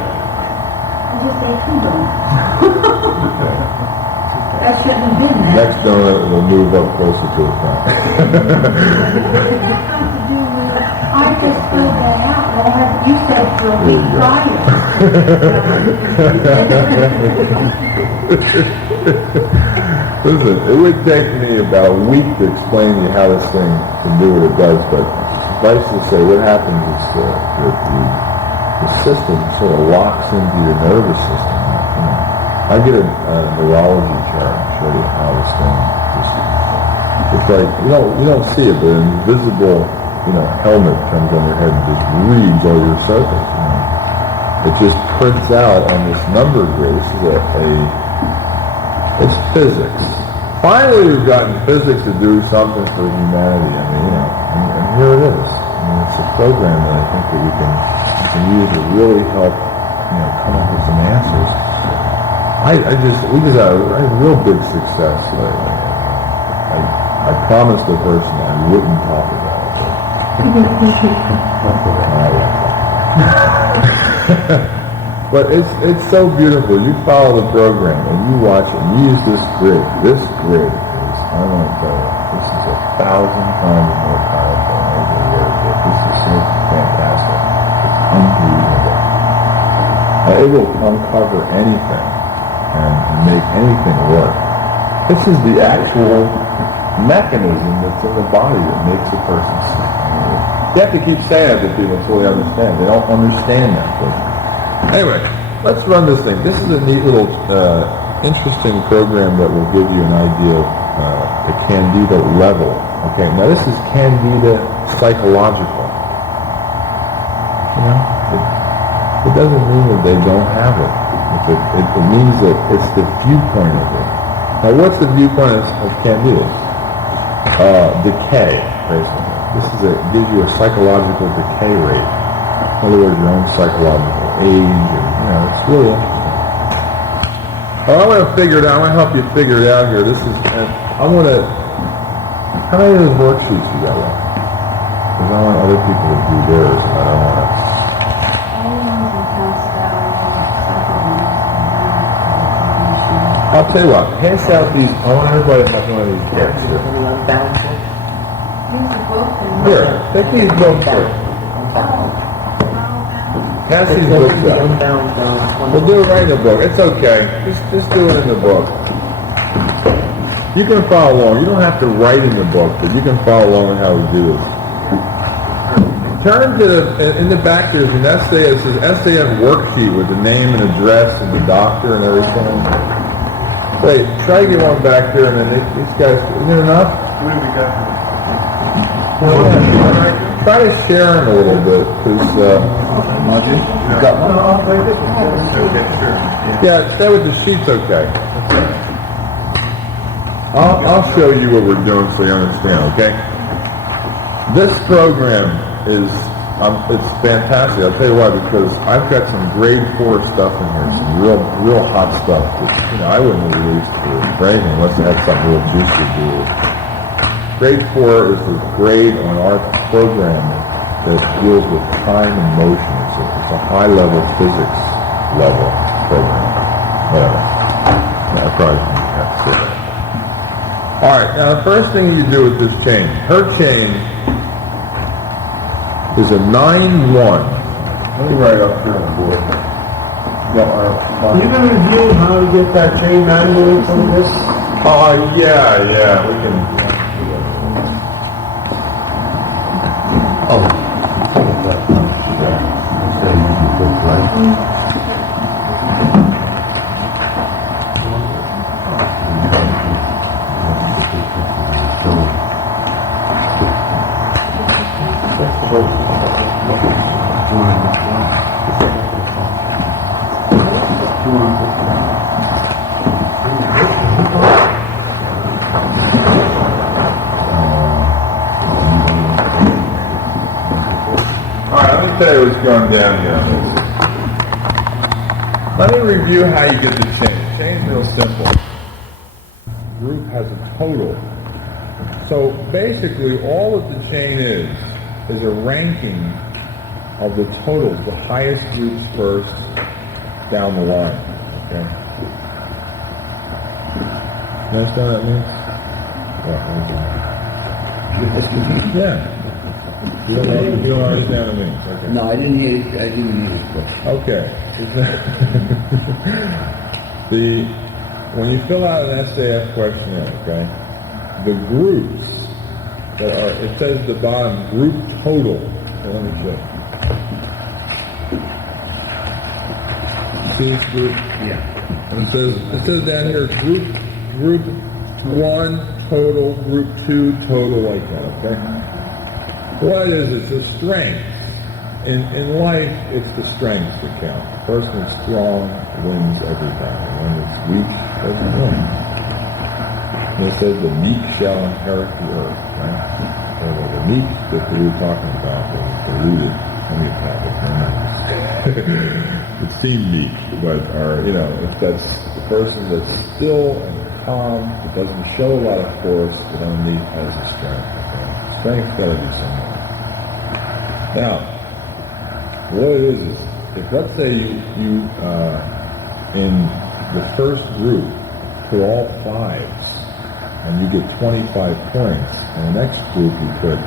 just ate two donuts. That shouldn't have been there. Next donut will move up closer to the front. I just filled that out. You said for a week prior. Listen, it would take me about a week to explain to you how this thing can do what it does, but suffice to say, what happens is that the system sort of locks into your nervous system. I get a neurology chart and show you how this thing is. It's like, you don't see it, but an invisible, helmet comes on your head and just reads all your circuits. It just prints out on this number grid. This is it's physics. Finally, we've gotten physics to do something for humanity. And here it is. It's a program that I think that we can use to really help, come up with some answers. We just had a real big success lately. I promised the person I wouldn't talk about it. But it's so beautiful. You follow the program and you watch it and you use this grid. This grid is, I don't want to tell you, this is 1,000 times more powerful than anything you ever did. This is fantastic. It's unbelievable. It will uncover anything and make anything work. This is the actual mechanism that's in the body that makes a person sick. You have to keep saying it to people until they understand. They don't understand that. But anyway, let's run this thing. This is a neat little, interesting program that will give you an idea of the Candida level. Okay, now this is Candida psychological. It doesn't mean that they don't have it. It means that it's the viewpoint of it. Now, what's the viewpoint of Candida? Decay, basically. Gives you a psychological decay rate. In other words, your own psychological age. It's really interesting. Well, I want to figure it out. I want to help you figure it out here. How many of those worksheets you got left? Because I want other people to do theirs, and I don't want to. I'll tell you what, pass out these, I want everybody to have one of these books here. Here, take these books here. Pass these books out. We'll do it right in the book. It's okay. Just do it in the book. You can follow along. You don't have to write in the book, but you can follow along on how we do this. Turn to in the back there's an essay. It says SAF worksheet with the name and address and the doctor and everything. Wait, try to get one back here, and then these guys, isn't it enough? Try to share them a little bit, because, you got one? Okay, sure. Yeah, stay with the sheets, okay. I'll show you what we're doing so you understand, okay? This program is, it's fantastic. I'll tell you why, because I've got some grade 4 stuff in here, some real hot stuff that, I wouldn't have released for anything unless I had something real juicy to do with. Grade 4 is the grade on our program that deals with time and motion. It's a high-level physics level program. Whatever. I probably shouldn't have to say that. All right, now the first thing you do with this chain, her chain is a 9-1. Let me write up here on the board. Are you going to review how to get that chain manually from this? Yeah, we can. Tell you what's going down here on this. Let me review how you get the chain. The chain's real simple. The group has a total. So basically all that the chain is a ranking of the totals, the highest groups first, down the line. Okay. You understand what that means? Yeah. You don't understand what it means. Okay. No, I didn't hear it. I didn't hear it. Okay. When you fill out an SAF questionnaire, okay, the groups that are, it says at the bottom, group total. So let me check. See this group? Yeah. And it says down here, group 1 total, group 2 total, like that, okay? What it is, it's a strength. In life, it's the strengths that count. The person who's strong wins every time. And when it's weak, doesn't win. And it says the meek shall inherit the earth, right? So the meek that we were talking about was deluded homeopathic remedies. It seemed meek, but if that's the person that's still and calm, that doesn't show a lot of force, but underneath has the strength. Okay? Strength's got to be somewhere. Now, what it is if let's say you in the first group put all 5s and you get 25 points, and the next group you put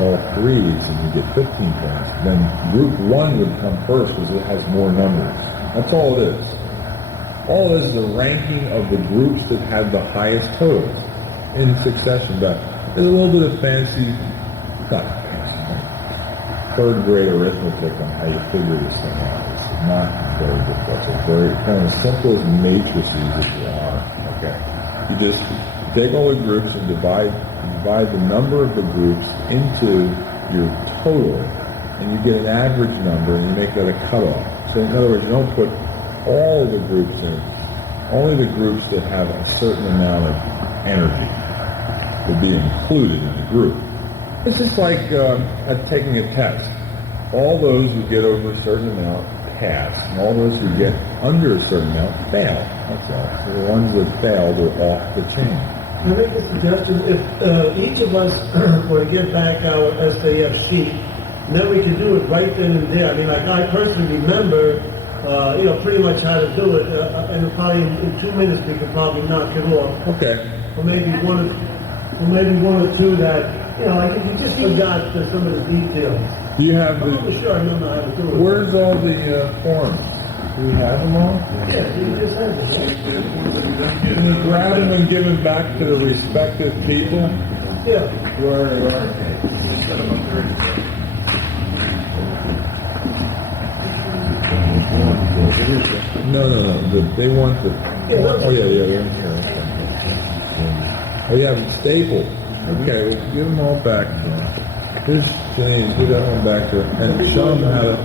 all 3s and you get 15 points, then group 1 would come first because it has more numbers. That's all it is. All it is the ranking of the groups that had the highest totals in succession. But there's a little bit of fancy, not third grade arithmetic on how you figure this thing out. It's not very difficult. It's very kind of simple as matrices as you are. Okay. You just take all the groups and divide the number of the groups into your total, and you get an average number, and you make that a cutoff. So in other words, you don't put all of the groups in. Only the groups that have a certain amount of energy will be included in the group. It's just like taking a test. All those who get over a certain amount pass, and all those who get under a certain amount fail. That's all. So the ones that failed are off the chain. Can I make a suggestion? If each of us were to get back our SAF sheet, then we could do it right then and there. I mean, like I personally remember, pretty much how to do it, and probably in 2 minutes we could probably knock it off. Okay. Or maybe one or two that, like if you just forgot some of the details. Do you have I'm not sure I remember how to do it. Where's all the forms? Do we have them all? Yeah, you just had it. Can you grab them and give them back to the respective people? Yeah. Where are they? No. They want the. Oh yeah, they're in here. Oh, you have them stapled. Okay, well, give them all back. Here's Janine, give that one back to her. And show them how to.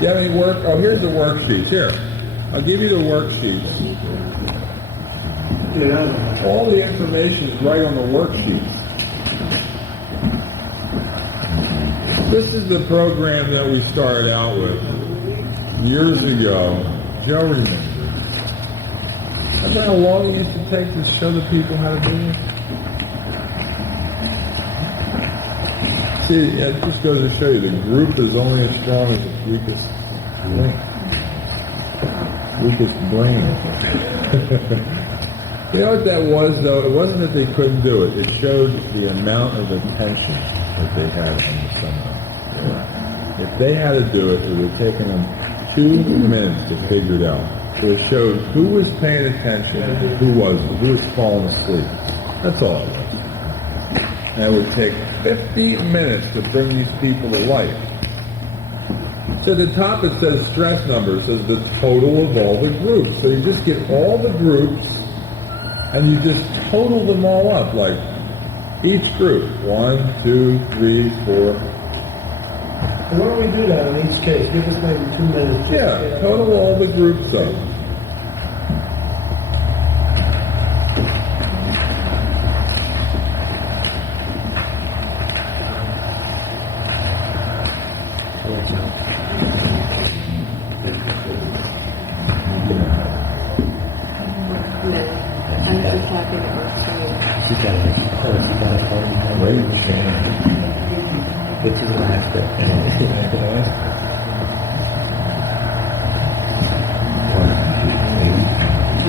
You have any work? Oh, here's the worksheets. Here. I'll give you the worksheets. Yeah. All the information is right on the worksheets. This is the program that we started out with years ago. Joe remembers. Remember how long it used to take to show the people how to do this? See, it just goes to show you the group is only as strong as its weakest brain. You know what that was, though? It wasn't that they couldn't do it. It showed the amount of attention that they had on the seminar. If they had to do it, it would have taken them 2 minutes to figure it out. So it showed who was paying attention and who wasn't, who was falling asleep. That's all it was. And it would take 50 minutes to bring these people to life. So at the top it says stress number. It says the total of all the groups. So you just get all the groups and you just total them all up. Like each group. 1, 2, 3, 4. Why don't we do that in each case? Give us maybe 2 minutes. Yeah, total all the groups up.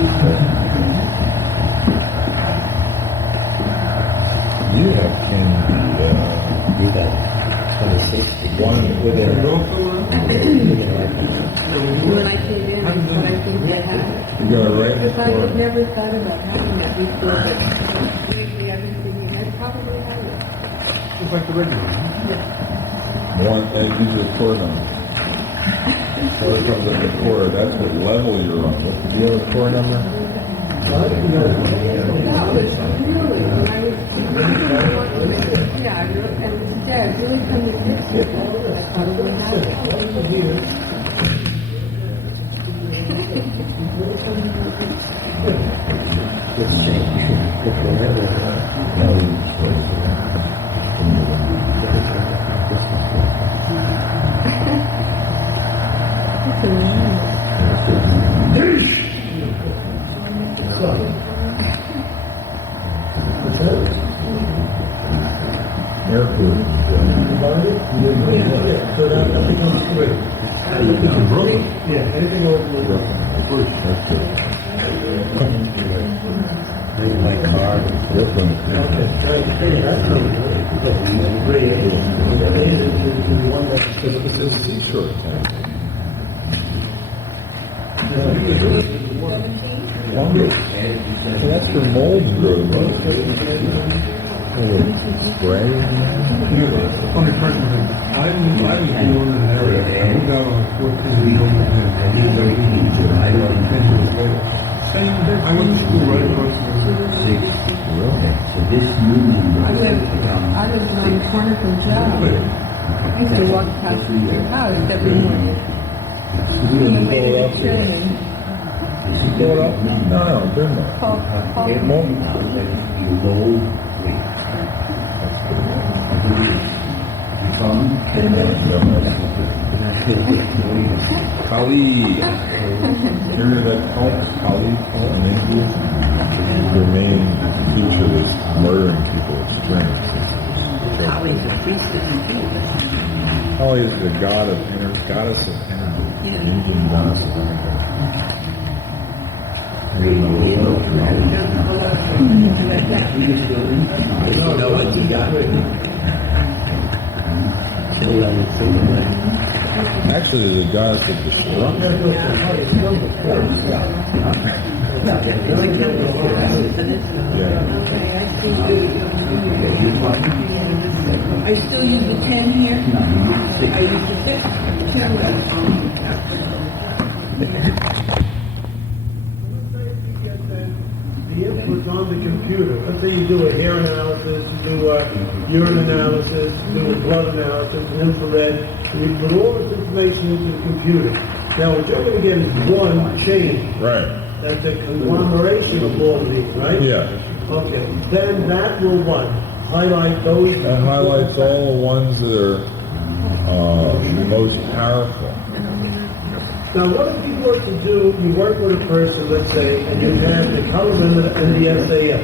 You have Candida. You got 26. One with their When I came in, I thought I think they had. You got it right in the Because I had corner. never thought about having that before, but lately I've been thinking I probably have it. It's like the regular. One, and these are core numbers. So it comes up the core, that's what level you're on. What's the other core number? Yeah, I wrote, and today I really come to fix it. I thought it would have Airport. So that becomes three. Yeah, anything over the My card. Brooklyn. It's seashore town. That's for mold growth. Spray? Funny person, I was doing an area, I moved out on 14 Same day, I went to school right across the street. So this new number. I lived on the corner from Joe. I used to walk past your house every morning. On the way to the train. Fill it up? No, been there. Call You low rate. You found? Kali. Remember that cult? Kali cult in India? Their main feature is murdering people with strings. Kali is the goddess of energy. Indian goddess of energy. Actually, the goddess of destruction. I still use the 10 here. I use the 10 the input on the computer. Let's say you do a hair analysis, you do a urine analysis, you do a blood analysis, an infrared, and you put all this information into the computer. Now what you're going to get is one chain. Right. That's a conglomeration of all of these, right? Yeah. Okay. Then that will what? Highlight those. That highlights all the ones that are most powerful. Now, what if you were to do, you work with a person, let's say, and you have the color limit and the SAF.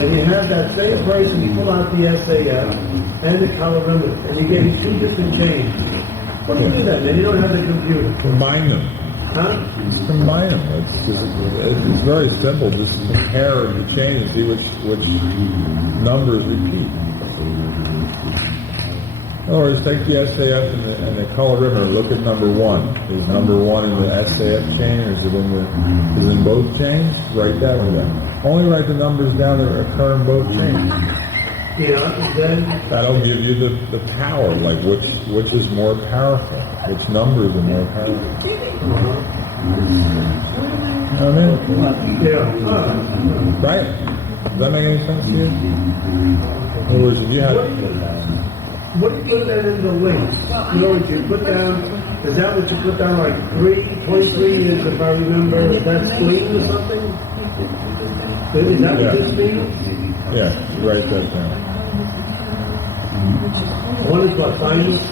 And you have that same person pull out the SAF and the color limit, and you get two different chains. What do you do then? Then you don't have the computer. Combine them. Huh? Just combine them. It's very simple. Just compare the chain and see which numbers repeat. In other words, take the SAF and the color ribbon and look at number one. Is number one in the SAF chain, or is it in both chains? Write that one down. Only write the numbers down that occur in both chains. Yeah, then... That'll give you the power, like which is more powerful, which numbers are more powerful. You know what I mean? Yeah. Right? Does that make any sense to you? In other words, if you have... What do you put that in the links? You know, what you put down, is that what you put down, like 23 is, if I remember, that's clean or something? Is that what this means? Yeah, write that down. One is what, finance?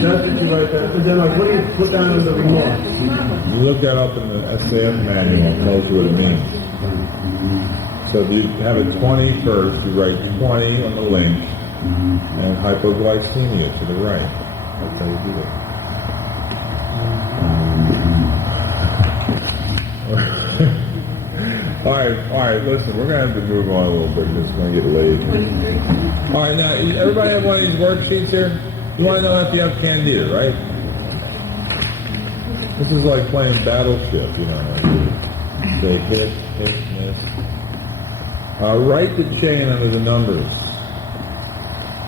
That's what you write down. And then like, what do you put down as a remark? You look that up in the SAF manual, it tells you what it means. So if you have a 20 first, you write 20 on the link, and hypoglycemia to the right. That's how you do it. All right, listen, we're going to have to move on a little bit because it's going to get late. All right, now, everybody have one of these worksheets here? You want to know if you have Candida, right? This is like playing Battleship, you know. They hit, miss. Write the chain under the numbers.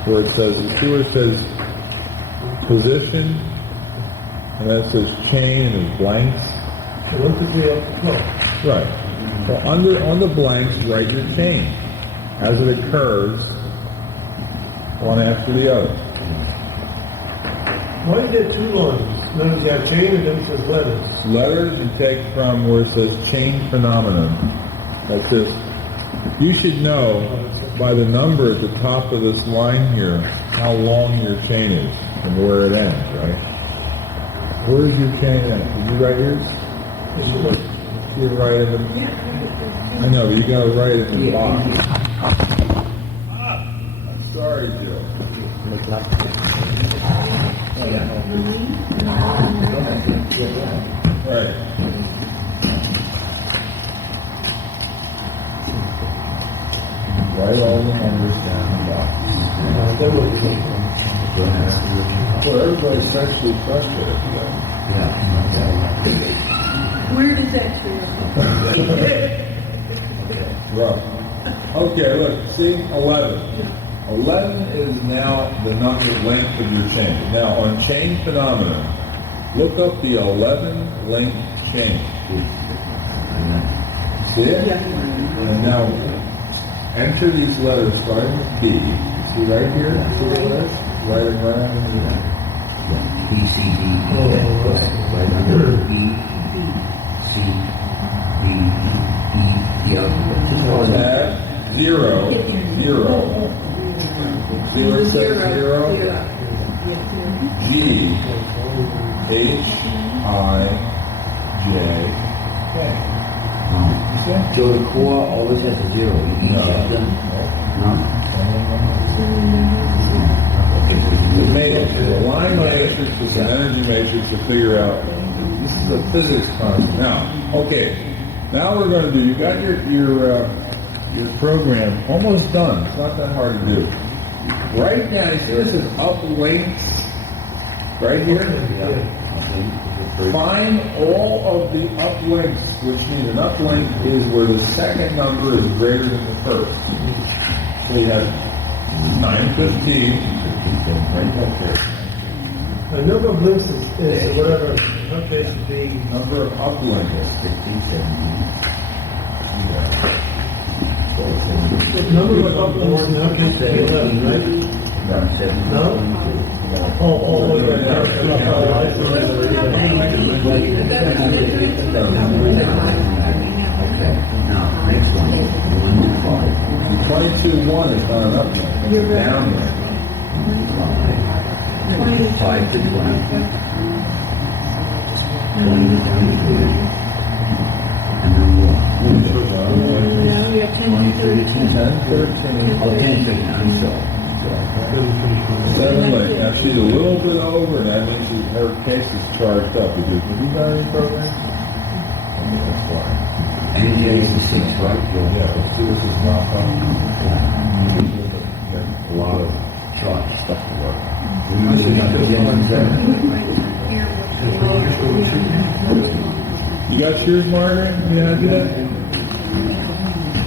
Where it says, you see where it says position? And that says chain and blanks? 1, 2, 3, up. Right. Well, on the blanks, write your chain as it occurs, one after the other. Why is there 2 lines? Then you have chain and then it says letters. Letters you take from where it says chain phenomenon. That's this. You should know by the number at the top of this line here how long your chain is and where it ends, right? Where's your chain end? Did you write yours? You're right in the... I know, but you got to write it in the box. I'm sorry, Joe. Right. Write all the numbers down in the box. Well, everybody's sexually frustrated today. Where does that feel? Rough. Okay, look, see, 11. 11 is now the number length of your chain. Now, on chain phenomenon, look up the 11 length chain. See it? And now, enter these letters starting with B. See right here? See the letters? Write them right under there. B, C, D, right under B, C, D, E, Add 0, 0. See where it says 0? G, H, I, J, K. So the core always has a 0. No. The matrix, the line matrix is an energy matrix to figure out. This is a physics concept. Now, okay. Now we're going to do. You got your program almost done. It's not that hard to do. Right now, you see this is uplinks. Right here. Find all of the uplinks, which means an uplink is where the second number is greater than the first. So you have 915. Right back there. The number of links is whatever. Okay, should be Number of uplinks. 15, 17. number of uploads in our case should be 11, right? No? Oh, right there. Now, next one. 1 to 5. 22-1 is not an uplink. It's down there. 5 to 20. 20 to 23. And then what? 20 to 13. 10, 13. Oh, 10 to 13. I'm sorry. 7 link. Now she's a little bit over, and that means her case is charged up. Because have you got any program? That's fine. NJ is 6, right? Yeah, let's see this is not fun. A lot of stuff to work on. You got yours, Margaret? You had that?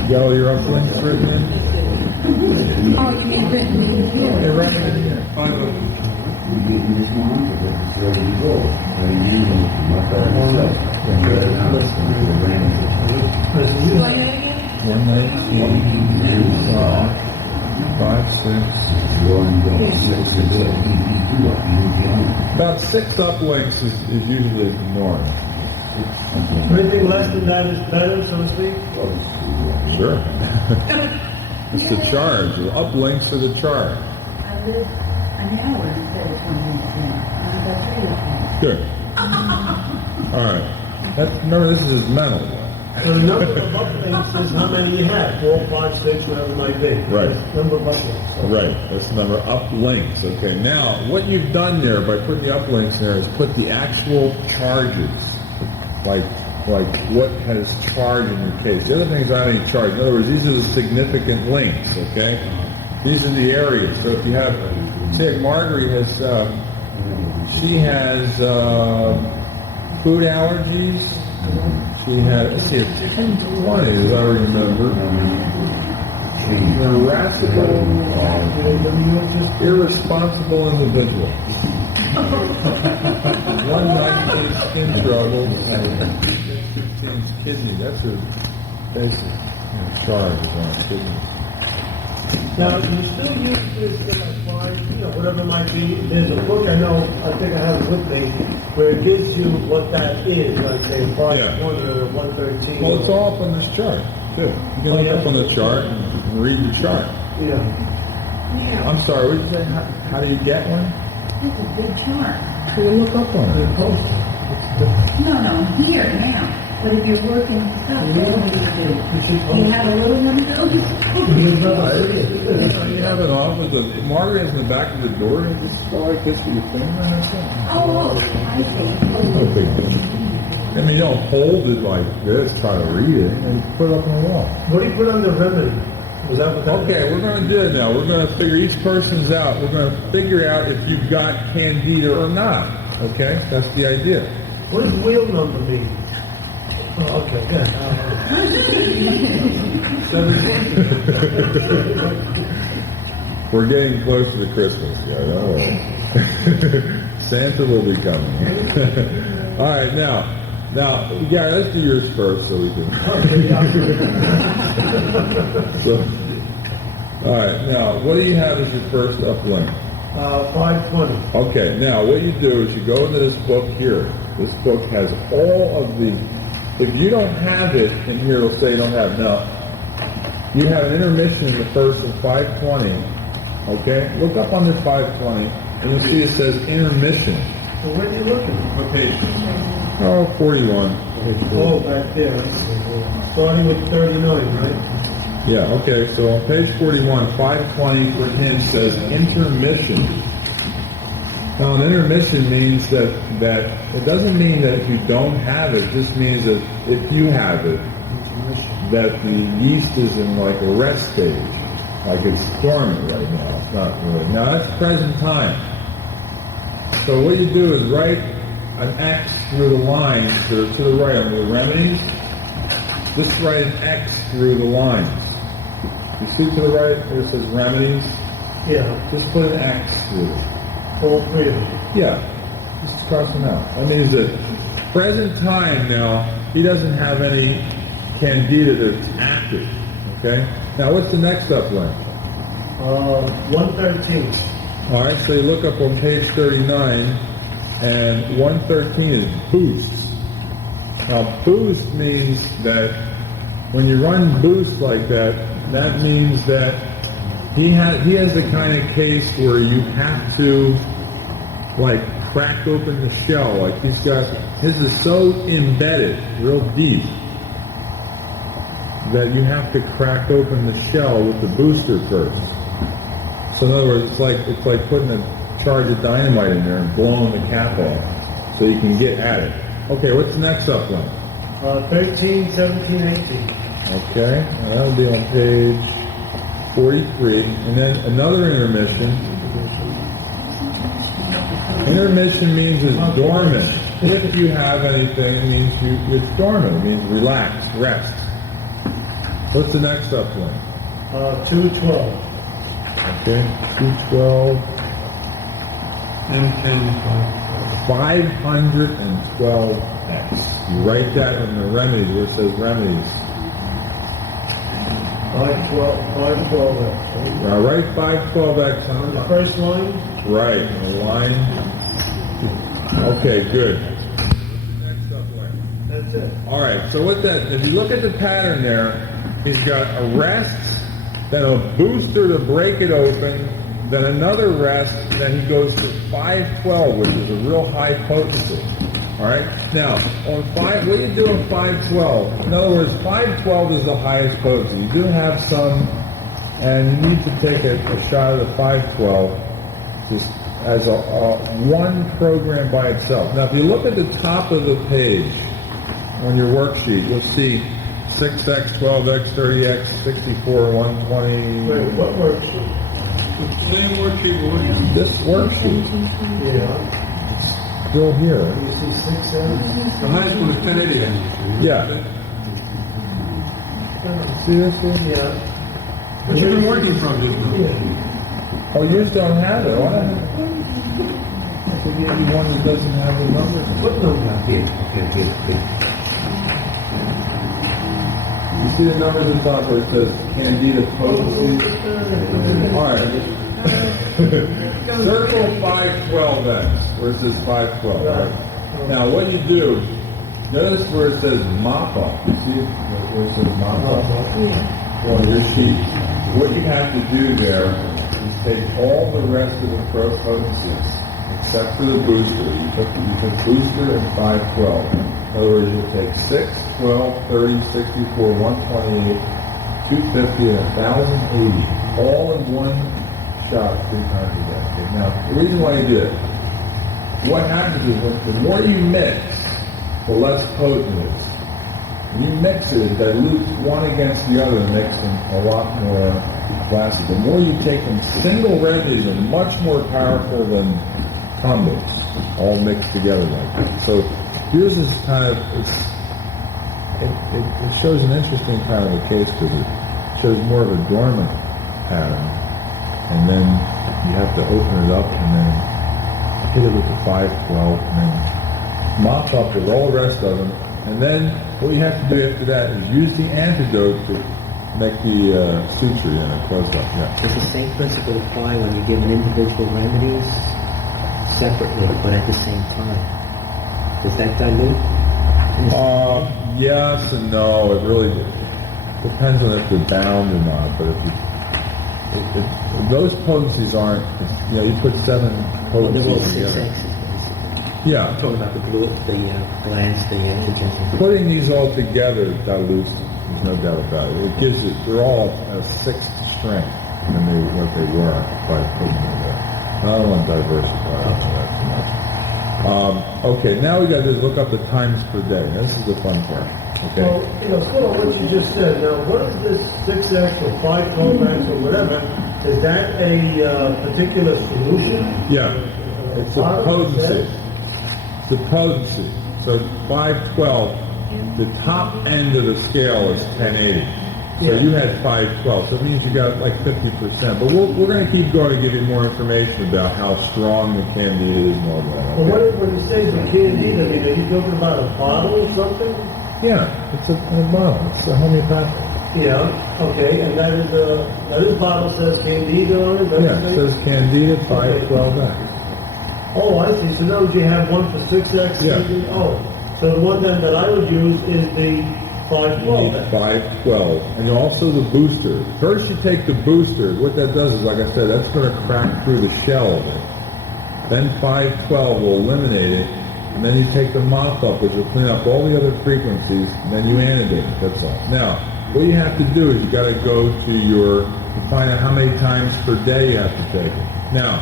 You got all your uplinks written in? Oh, you mean written in here? They're right in here. You get this one, but it's ready to go. Ready to go. Not that myself. Then you're ready now. It's going to be random. Explain it again? 119, 5, 6. About 6 uplinks is usually the norm. Anything less than that is better, so to speak? Sure. It's the charge. The uplinks are the charge. I live an hour instead of 20 minutes. Good. All right. Remember, this is his mental. So the number of uplinks is how many you have, 4, 5, 6, whatever it might be. Right. That's number of uplinks. Right. That's the number of uplinks. Okay. Now, what you've done there by putting the uplinks there is put the actual charges, like like what has charge in your case. The other things aren't any charge. In other words, these are the significant links, okay? These are the areas. So if you have, say Marguerite has, she has food allergies. She had, let's see, 1020 as I remember. Irascible, irresponsible individual. One night skin trouble and kidney. That's a basic charge on kidney. Now, you still use this fine, whatever it might be. There's a book I know, I think I have it with me, where it gives you what that is, like say 520 or 113. Well, it's all up on this chart, too. You can look up on the chart and read the chart. Yeah. I'm sorry, what did you say? How do you get one? It's a good chart. So you look up on it. No, here, now. But if you're working stuff, what do you do? You have a little one of those? You have it off with the margarine's in the back of the door and you just go like this with your finger and that's it. Oh, I see. That's no big deal. I mean, you don't hold it like this, try to read it, and you put it up on the wall. What do you put on the remedy? Was that what that Okay, we're going to do it now. We're going to figure each person's out. We're going to figure out if you've got Candida or not. Okay? That's the idea. What does wheel number mean? Oh, okay, good. We're getting close to the Christmas, yeah, don't worry. Santa will be coming. All right, now, Gary, let's do yours first so we can. All right, now, what do you have as your first uplink? 520. Okay, now what you do is you go into this book here. This book has all of the. If you don't have it in here, it'll say you don't have enough. You have an intermission in the first of 520. Okay, look up on this 520, and you'll see it says intermission. So where are you looking? What page? Oh, 41. Oh, back there. Starting with 39, right? Yeah, okay, so on page 41, 520 for him says intermission. Now, an intermission means that it doesn't mean that if you don't have it, it just means that if you have it, that the yeast is in like a rest stage, like it's dormant right now. It's not really. Now, that's present time. So what you do is write an X through the lines that are to the right on the remedies. Just write an X through the lines. You see to the right where it says remedies? Yeah. Just put an X through it. All three of them. Yeah, just cross them out. That means that present time now, he doesn't have any Candida that's active. Okay? Now, what's the next uplink? 113. All right, so you look up on page 39, and 113 is boosts. Now, boost means that when you run boost like that, that means that he has the kind of case where you have to like crack open the shell. Like his is so embedded, real deep, that you have to crack open the shell with the booster first. So in other words, it's like putting a charge of dynamite in there and blowing the cap off so you can get at it. Okay, what's the next uplink? 13, 17, 18. Okay, that'll be on page 43, and then another intermission. Intermission means it's dormant. If you have anything, it means it's dormant. It means relax, rest. What's the next uplink? 212. Okay, 212. And 512X. You write that in the remedies where it says remedies. 512. Now write 512X on The first line? right, in the line. Okay, good. Next uplink. That's it. All right, so with that, if you look at the pattern there, he's got a rest, then a booster to break it open, then another rest, then he goes to 512, which is a real high potency. All right, now, on 5, what do you do on 512? In other words, 512 is the highest potency. You do have some, and you need to take a shot of the 512 just as a one program by itself. Now, if you look at the top of the page, on your worksheet, you'll see 6X, 12X, 30X, 64, 120. Wait, what worksheet? Same worksheet we're looking at. This worksheet, Yeah. still here. You see 6 The highest one is 1080. Yeah. See this one? Yeah. But you've been working from this now. Yeah. Oh, yours don't have it. Why? I said, yeah, the one that doesn't have the number. What number? Here, here. You see the numbers at the top where it says Candida potency? All right. Circle 512X, where it says 512. Right? Now, what you do, notice where it says mop up. You see where it says mop up? On your sheet. What you have to do there is take all the rest of the potencies, except for the booster. You put booster and 512. In other words, you take 6, 12, 30, 64, 128, 250, and 1,080, all in one shot 3 times a day. Okay, now, the reason why you do it, what happens is the more you mix, the less potent it is. When you mix it, it dilutes one against the other and makes them a lot more classic. The more you take them, single remedies are much more powerful than combos, all mixed together like that. So here's this kind of, it shows an interesting kind of a case because it shows more of a dormant pattern, and then you have to open it up and then hit it with the 512 and then mop up with all the rest of them, and then what you have to do after that is use the antidote to make the suture closed up. Yeah. Does the same principle apply when you give an individual remedies separately but at the same time? Does that dilute? Yes and no. It really depends on if they're bound or not. But if those potencies aren't, you put 7 They're all potencies 6 together. X's. Yeah. I'm talking about the glue, the glands, the antigens. Putting these all together dilutes. There's no doubt about it. It gives it. They're all a 6th strength than what they were by putting them there. I don't want to diversify on that too much. Okay, now we got to look up the times per day. This is the fun part. Okay. Well, still on what you just said, now what is this 6X or 512X or whatever? Is that a particular solution? Yeah. It's a potency. It's a potency. So 512, the top end of the scale is 1080. So you had 512. So it means you got like 50%. But we're going to keep going to give you more information about how strong the Candida is and all that. Well, when you say the Candida, are you talking about a bottle or something? Yeah, it's a bottle. It's a homeopathic. Yeah, okay, and that is bottle says Candida on it? Yeah, it says Candida 512X. Oh, I see. So now you have one for 6X? Yeah. Oh, so the one then that I would use is the 512. 512. And also the booster. First you take the booster. What that does is, like I said, that's going to crack through the shell of it. Then 512 will eliminate it. And then you take the mop up, which will clean up all the other frequencies, and then you antidote it. That's all. Now, what you have to do is you got to go to find out how many times per day you have to take it. Now,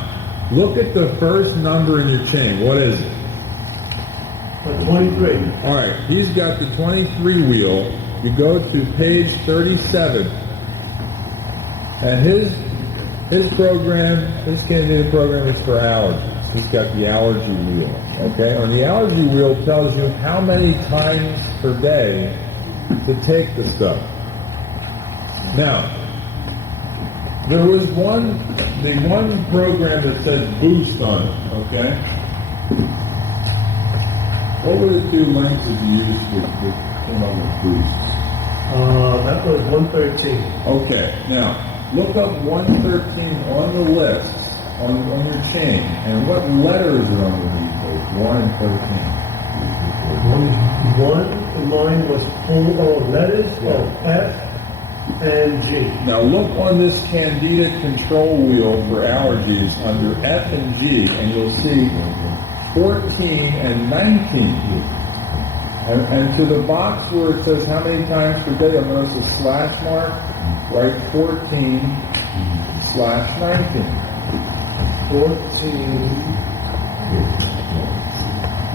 look at the first number in your chain. What is it? 23. All right, he's got the 23 wheel. You go to page 37, and his program, his Candida program is for allergies. He's got the allergy wheel. Okay, on the allergy wheel tells you how many times per day to take the stuff. Now, there was the one program that said boost on it. Okay. What were the 2 links that you used that came up with boost? That was 113. Okay, now look up 113 on the list on your chain, and what letters are underneath those 1 and 13? One, mine was full of letters, F and G. Now look on this Candida control wheel for allergies under F and G, and you'll see 14 and 19. And to the box where it says how many times per day, you'll notice a slash mark, write 14 / 19. 14,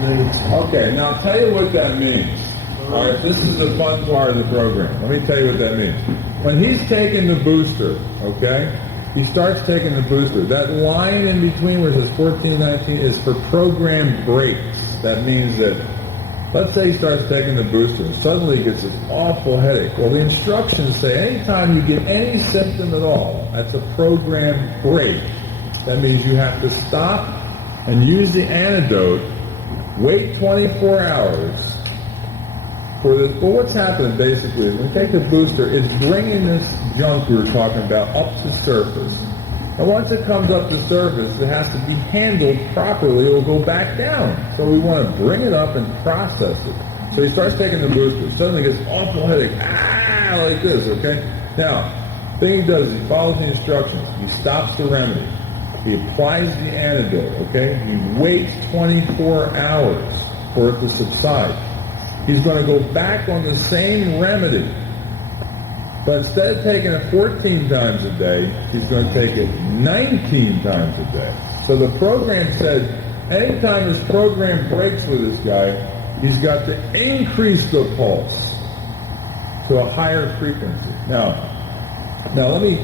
19. Okay, now I'll tell you what that means. All right, this is the fun part of the program. Let me tell you what that means. When he's taking the booster, okay, he starts taking the booster. That line in between where it says 14, 19 is for program breaks. That means that, let's say he starts taking the booster and suddenly he gets this awful headache. Well, the instructions say anytime you get any symptom at all, that's a program break. That means you have to stop and use the antidote, wait 24 hours. Well, what's happening basically is when you take the booster, it's bringing this junk we were talking about up to surface. And once it comes up to surface, it has to be handled properly. It will go back down. So we want to bring it up and process it. So he starts taking the booster. Suddenly gets awful headache. Like this, okay? Now, the thing he does is he follows the instructions. He stops the remedy. He applies the antidote, okay? He waits 24 hours for it to subside. He's going to go back on the same remedy. But instead of taking it 14 times a day, he's going to take it 19 times a day. So the program says, anytime this program breaks with this guy, he's got to increase the pulse to a higher frequency. Now let me,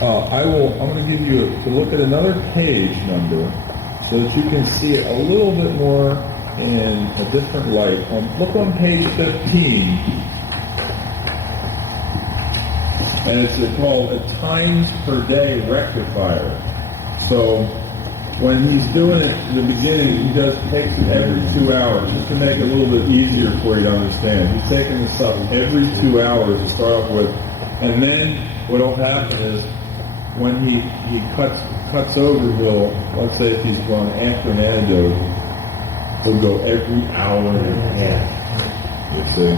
I'm going to give you to look at another page number so that you can see it a little bit more in a different light. Look on page 15, and it's called a times per day rectifier. So when he's doing it in the beginning, he just takes it every 2 hours, just to make it a little bit easier for you to understand. He's taking this up every 2 hours to start off with, and then what will happen is when he cuts over, let's say if he's going after an antidote, he'll go every hour and a half, you see.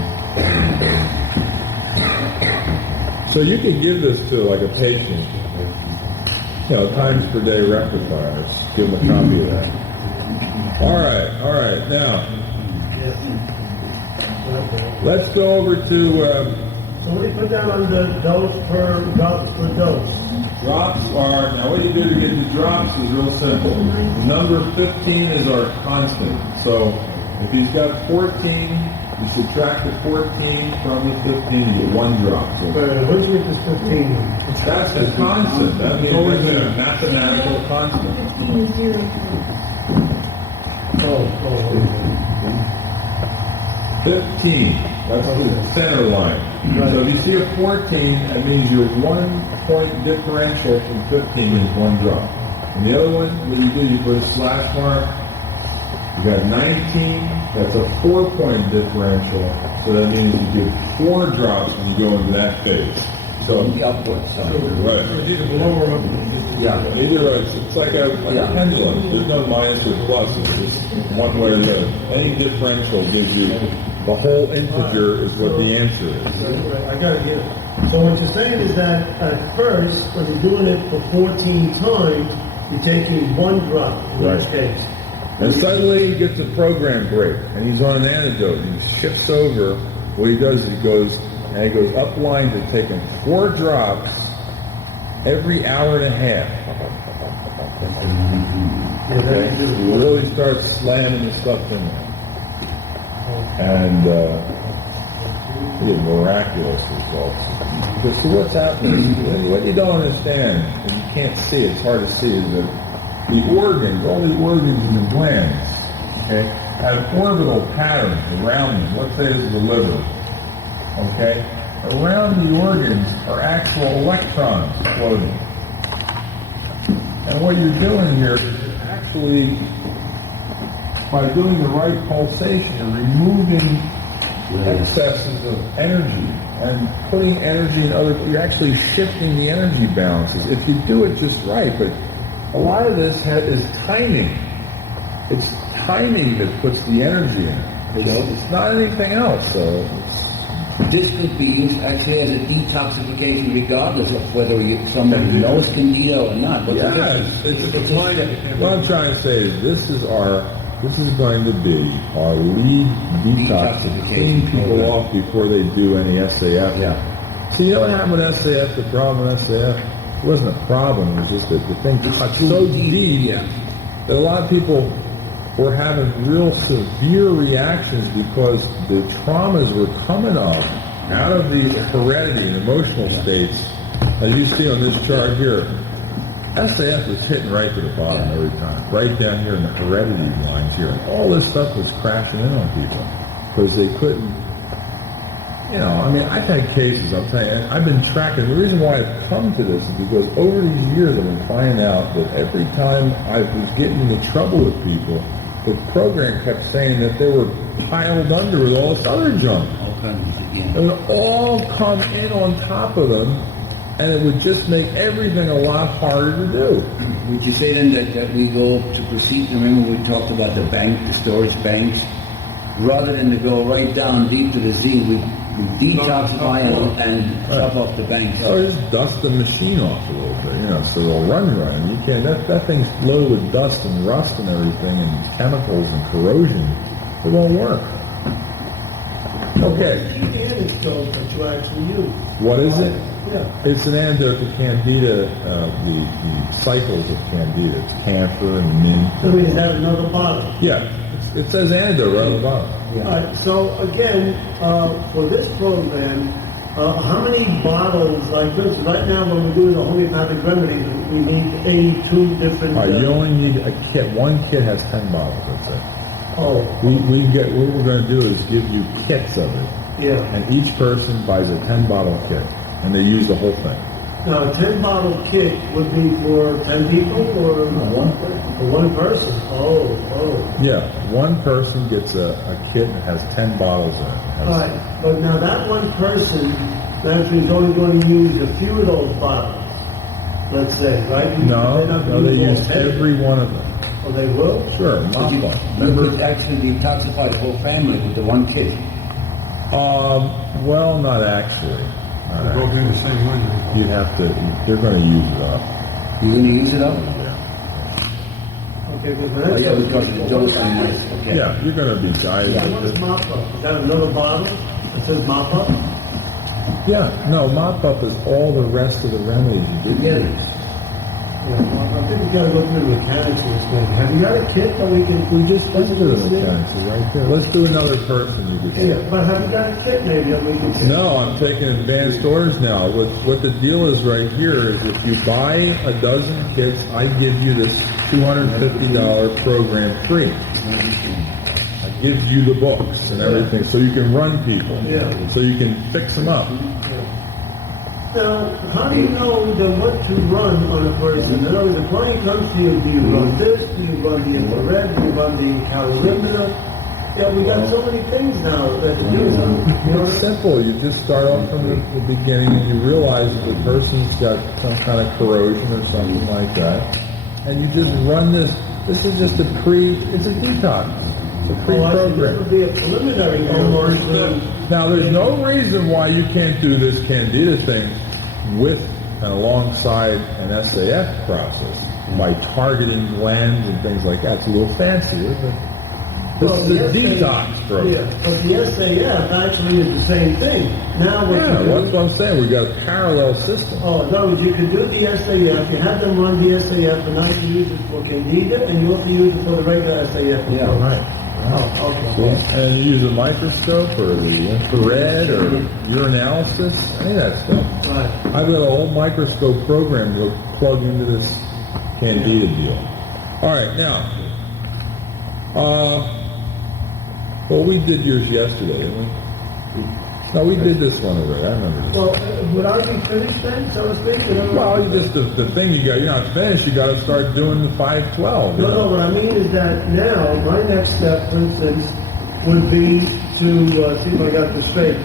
So you can give this to like a patient, times per day rectifiers. Give them a copy of that. All right, now, let's go over to... So what do you put down on the dose per dose? Drops are, now what you do to get the drops is real simple. Number 15 is our constant. So if he's got 14, you subtract the 14 from the 15, you get 1 drop. So What's with this 15? that's the constant. That means it's a mathematical constant. 15 is 0. Oh. 15, that's the center line. Right. So if you see a 14, that means your 1 point differential from 15 is 1 drop. And the other one, what you do, you put a slash mark. You got 19, that's a 4 point differential. So that means you get 4 drops when you go into that phase. So the upward side. right. It's either below or up. Yeah. Either it's like a pendulum. There's no minus or plus. It's just one way or the other. Any differential gives you the whole integer is what the answer is. I got to get it. So what you're saying is that at first, when you're doing it for 14 times, you're taking 1 drop in this Right. case. And suddenly he gets a program break, and he's on an antidote. He shifts over. What he does is he goes up line to taking 4 drops every hour and a half. Okay? He really starts slamming the stuff in there. And miraculous results. Because see what's happening, what you don't understand, and you can't see, it's hard to see, is that the organs, all the organs in the glands, okay, have orbital patterns around them. Let's say this is the liver, okay? Around the organs are actual electrons floating. And what you're doing here is actually, by doing the right pulsation, you're removing excesses of energy and putting energy in other, you're actually shifting the energy balances if you do it just right. But a lot of this is timing. It's timing that puts the energy in. It's not anything else. So This could be used actually as a detoxification regardless of whether somebody knows Candida or not. What's the difference? it's what I'm trying to say is this is going to be our lead detoxification. Clean people off before they do any SAF. Yeah. See, you know what happened with SAF? The problem with SAF? It wasn't a problem. It was just that the thing got so deep that a lot of people were having real severe reactions because the traumas were coming up out of these heredity and emotional states. As you see on this chart here, SAF was hitting right to the bottom every time, right down here in the heredity lines here. And all this stuff was crashing in on people because they couldn't, I mean, I've had cases, I'm telling you, I've been tracking. The reason why I've come to this is because over these years I've been finding out that every time I was getting into trouble with people, the program kept saying that they were piled under with all this other junk. It would all come in on top of them, and it would just make everything a lot harder to do. Would you say then that we go to proceed? Remember we talked about the storage banks? Rather than to go right down deep to the zinc, we detoxify and chop off the banks. Oh, just dust the machine off a little bit, so they'll run. You can't. That thing's loaded with dust and rust and everything, and chemicals and corrosion. It won't work. Okay. What's the antidote that you actually use? What is it? Yeah. It's an antidote to Candida, the cycles of Candida. It's camphor and mint. I mean, is that another bottle? Yeah, it says antidote right on the bottom. All right, so again, for this program, how many bottles, like this, right now when we're doing the homeopathic remedies, we need 82 different... You only need a kit. One kit has 10 bottles, that's it. Oh. What we're going to do is give you kits of it. Yeah. And each person buys a 10-bottle kit, and they use the whole thing. Now, a 10-bottle kit would be for 10 people or for one person? Oh. Yeah, one person gets a kit and has 10 bottles in it. All right, but now that one person actually is only going to use a few of those bottles, let's say, right? No, they use every one of them. Oh, they will? Sure, You could actually detoxify the whole family with the one kit. Well, not actually. They're both in the same window. You'd have to, they're going to use it up. You're going to use it up? Okay, but Oh, yeah, because of the dose and nice. Okay. Yeah, you're going to be dying. what's mop up? Is that another bottle that says mop up? Yeah, no, mop up is all the rest of the remedies you do. Yeah. Yeah, well, I think we got to go through the mechanics of this thing. Have you got a kit that we just Let's do the mechanics right there. Let's do another person you could see. Yeah, but have you got a kit maybe that we can No, I'm taking advanced orders now. What the deal is right here is if you buy a dozen kits, I give you this $250 program free. It gives you the books and everything so you can run people. Yeah. So you can fix them up. Now, how do you know then what to run on a person? In other words, if client comes to you, do you run this? Do you run the infrared? Do you run the calorimeter? Yeah, we got so many things now that to do. It's simple. You just start off from the beginning and you realize that the person's got some kind of corrosion or something like that. And you just run this. This is just it's a detox. It's a pre-program. This would be a preliminary almost. Now, there's no reason why you can't do this Candida thing with and alongside an SAF process by targeting glands and things like that. It's a little fancier, but this is a detox program. Yeah, but the SAF actually is the same thing. Now, That's what I'm saying. We've got a parallel system. Oh, in other words, you can do the SAF, you have them run the SAF, but now you can use it for Candida, and you also use it for the regular SAF. Yeah, right. Oh, okay. And you use a microscope or the infrared or urinalysis, any of that stuff. Right. I've got a whole microscope program to plug into this Candida deal. All right, now, well, we did yours yesterday, didn't we? No, we did this one already. I remember this. Well, would I be finished then, so to speak? Well, you just the thing you're not finished. You got to start doing the 512. No, what I mean is that now, my next step, for instance, would be to, see if I got this straight.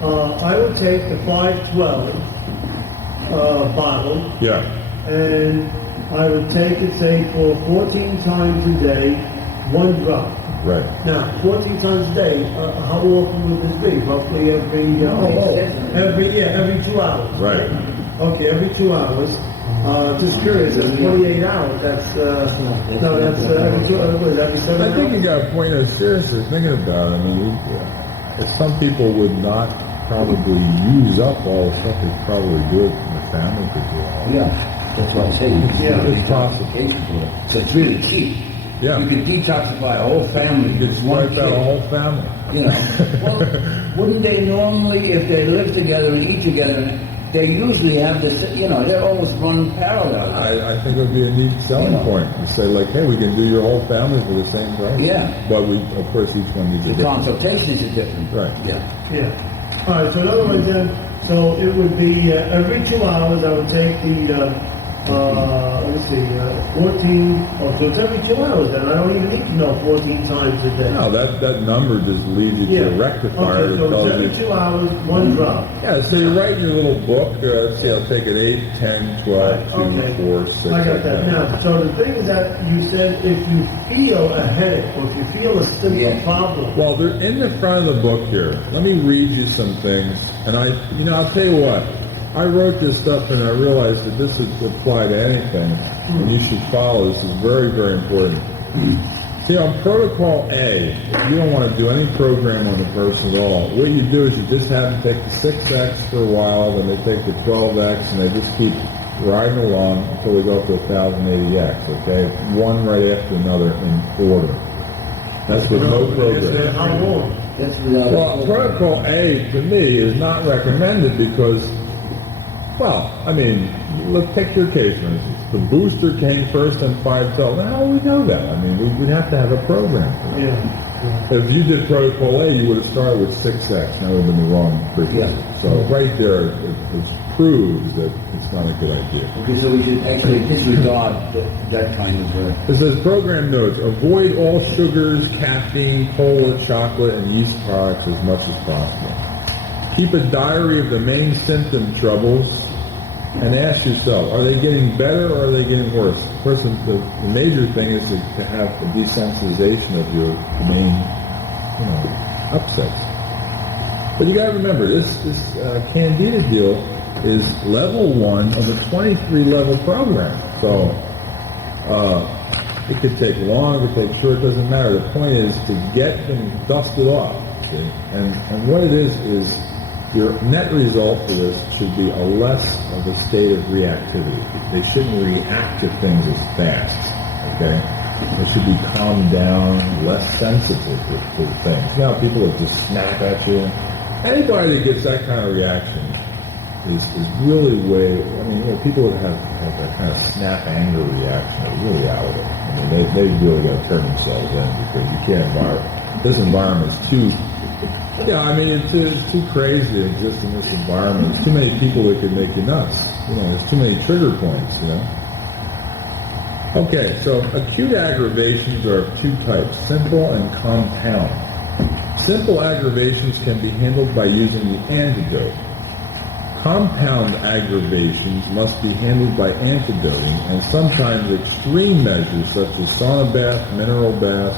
I would take the 512 bottle, Yeah. and I would take it, say, for 14 times a day, 1 drop. Right. Now, 14 times a day, how often would this be? Roughly every 2 hours. Right. Okay, every 2 hours. Just curious, that's 28 hours. That's every 2 hours. Every 7 hours. I think you got a point of seriously thinking about it. I mean, some people would not probably use up all the stuff they probably do it in the family could do all. Yeah, that's what I'm saying. Yeah, it's possible. So it's really cheap. Yeah. You could detoxify a whole family. You Just could one wipe out a kid. whole family. You know, well, wouldn't they normally, if they live together and eat together, they usually have this, you know, they're always run parallel. I think it would be a neat selling point to say, like, hey, we can do your whole family for the same price. Yeah. But we, of course, each one needs a The different. consultations are different. Right. Yeah. Yeah. All right, so in other words then, so it would be every 2 hours I would take the, let's see, 14, so it's every 2 hours then. I don't even need to know 14 times a day. No, that number just leads you to a rectifier Okay, that so tells it's every you. 2 hours, one drop. Yeah, so you write in your little book, say I'll take it 8, 10, 12, 2, Okay. 4, 6. I got like that. Now, so the thing is that you said if you feel a headache or if you feel a simple problem. Well, they're in the front of the book here. Let me read you some things. And I'll tell you what. I wrote this stuff and I realized that this would apply to anything. And you should follow. This is very, very important. See, on protocol A, you don't want to do any program on the person at all. What you do is you just have them take the 6X for a while, then they take the 12X, and they just keep riding along until they go up to 1080X, okay? One right after another in order. That's with no program. How long? That's without. Well, protocol A, to me, is not recommended because, well, I mean, let's take your case, for instance. The booster came first and 512. How do we know that? I mean, we'd have to have a program for that. Yeah. If you did protocol A, you would have started with 6X. That would have been the wrong frequency. Yeah. So right there, it proves that it's not a good idea. Okay, so we should actually disregard that kind of. It says program notes: avoid all sugars, caffeine, cola, chocolate, and yeast products as much as possible. Keep a diary of the main symptom troubles and ask yourself, are they getting better or are they getting worse? Of course, the major thing is to have a desensitization of your main, upsets. But you got to remember, this Candida deal is level 1 of a 23-level program. So it could take long, it could take short, it doesn't matter. The point is to get them dusted off. See? And what it is your net result for this should be a less of a state of reactivity. They shouldn't react to things as fast, okay? They should be calmed down, less sensitive to things. Now, people will just snap at you. Anybody that gets that kind of reaction is really people that have that kind of snap anger reaction are really out of it. I mean, they really got to turn themselves in because you can't this environment's too. Yeah, I mean, it's too crazy to exist in this environment. There's too many people that could make you nuts. There's too many trigger points, Okay, so acute aggravations are of two types, simple and compound. Simple aggravations can be handled by using the antidote. Compound aggravations must be handled by antidoting and sometimes extreme measures such as sauna bath, mineral bath,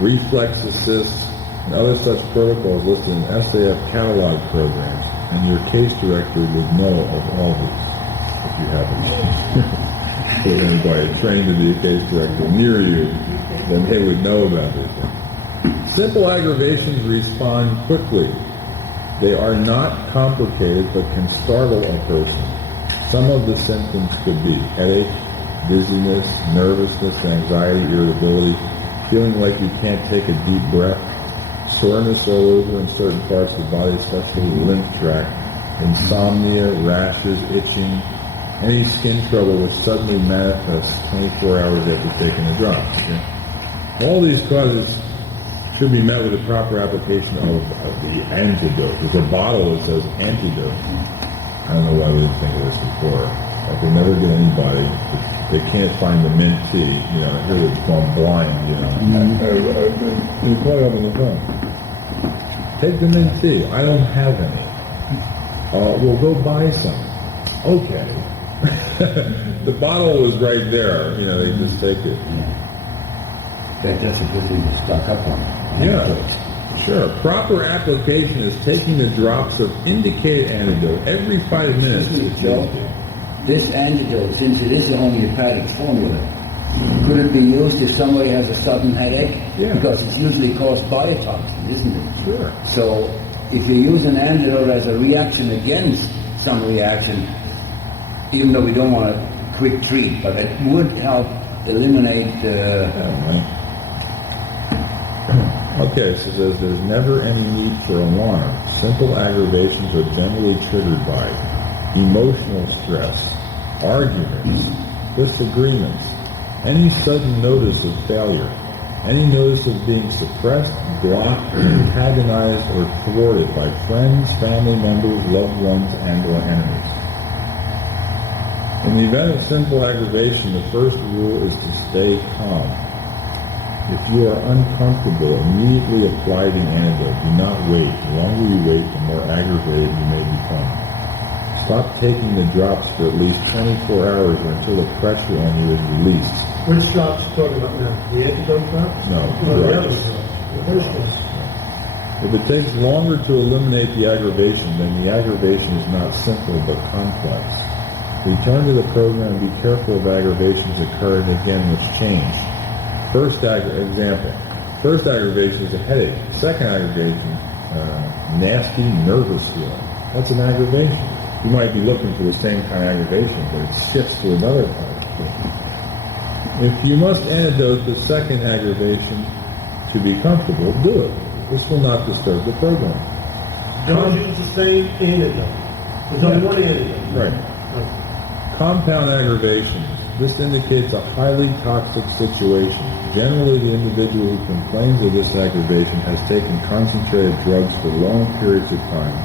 reflex assists, and other such protocols listed in SAF catalog programs, and your case director would know of all these, if you haven't. If anybody trained to be a case director near you, then they would know about this. Simple aggravations respond quickly. They are not complicated, but can startle a person. Some of the symptoms could be headache, dizziness, nervousness, anxiety, irritability, feeling like you can't take a deep breath, soreness all over in certain parts of the body, especially the lymph tract, insomnia, rashes, itching, any skin trouble that suddenly manifests 24 hours after taking a drop. Okay? All these causes should be met with a proper application of the antidote. There's a bottle that says antidote. I don't know why we didn't think of this before. I could never get anybody, they can't find the mint tea, here it's gone blind, You plug up on the phone. Take the mint tea. I don't have any. We'll go buy some. Okay. The bottle was right there. They just take it. That's a good thing to stock up on. Yeah, sure. Proper application is taking the drops of indicated antidote every 5 minutes. Joe, this antidote, since it is a homeopathic formula, could it be used if somebody has a sudden headache? Yeah. Because it's usually caused by a toxin, isn't it? Sure. So if you use an antidote as a reaction against some reaction, even though we don't want to quick treat, but it would help eliminate Okay, so there's never any need for alarm. Simple aggravations are generally triggered by emotional stress, arguments, disagreements, any sudden notice of failure, any notice of being suppressed, blocked, antagonized, or thwarted by friends, family members, loved ones, and/or enemies. In the event of simple aggravation, the first rule is to stay calm. If you are uncomfortable, immediately apply the antidote. Do not wait. The longer you wait, the more aggravated you may become. Stop taking the drops for at least 24 hours or until the pressure on you is released. Which drops are you talking about now? The antidote drops? No, The drops. other drops. The first drops. If it takes longer to eliminate the aggravation, then the aggravation is not simple but complex. Return to the program and be careful of aggravations occurring again with change. First aggravation is a headache. Second aggravation, nasty, nervous feeling. That's an aggravation. You might be looking for the same kind of aggravation, but it shifts to another kind of thing. If you must antidote the second aggravation to be comfortable, do it. This will not disturb the program. Don't use the same antidote. There's only one antidote. Right. Compound aggravation. This indicates a highly toxic situation. Generally, the individual who complains of this aggravation has taken concentrated drugs for long periods of time,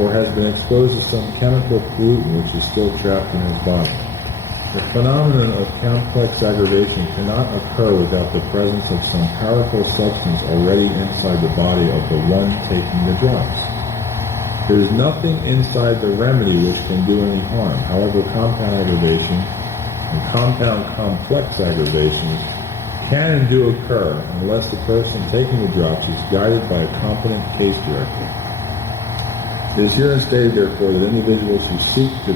or has been exposed to some chemical pollutant which is still trapped in his body. The phenomenon of complex aggravation cannot occur without the presence of some powerful substance already inside the body of the one taking the drugs. There is nothing inside the remedy which can do any harm. However, compound aggravation and compound complex aggravations can and do occur unless the person taking the drops is guided by a competent case director. It is here stated, therefore, that individuals who seek to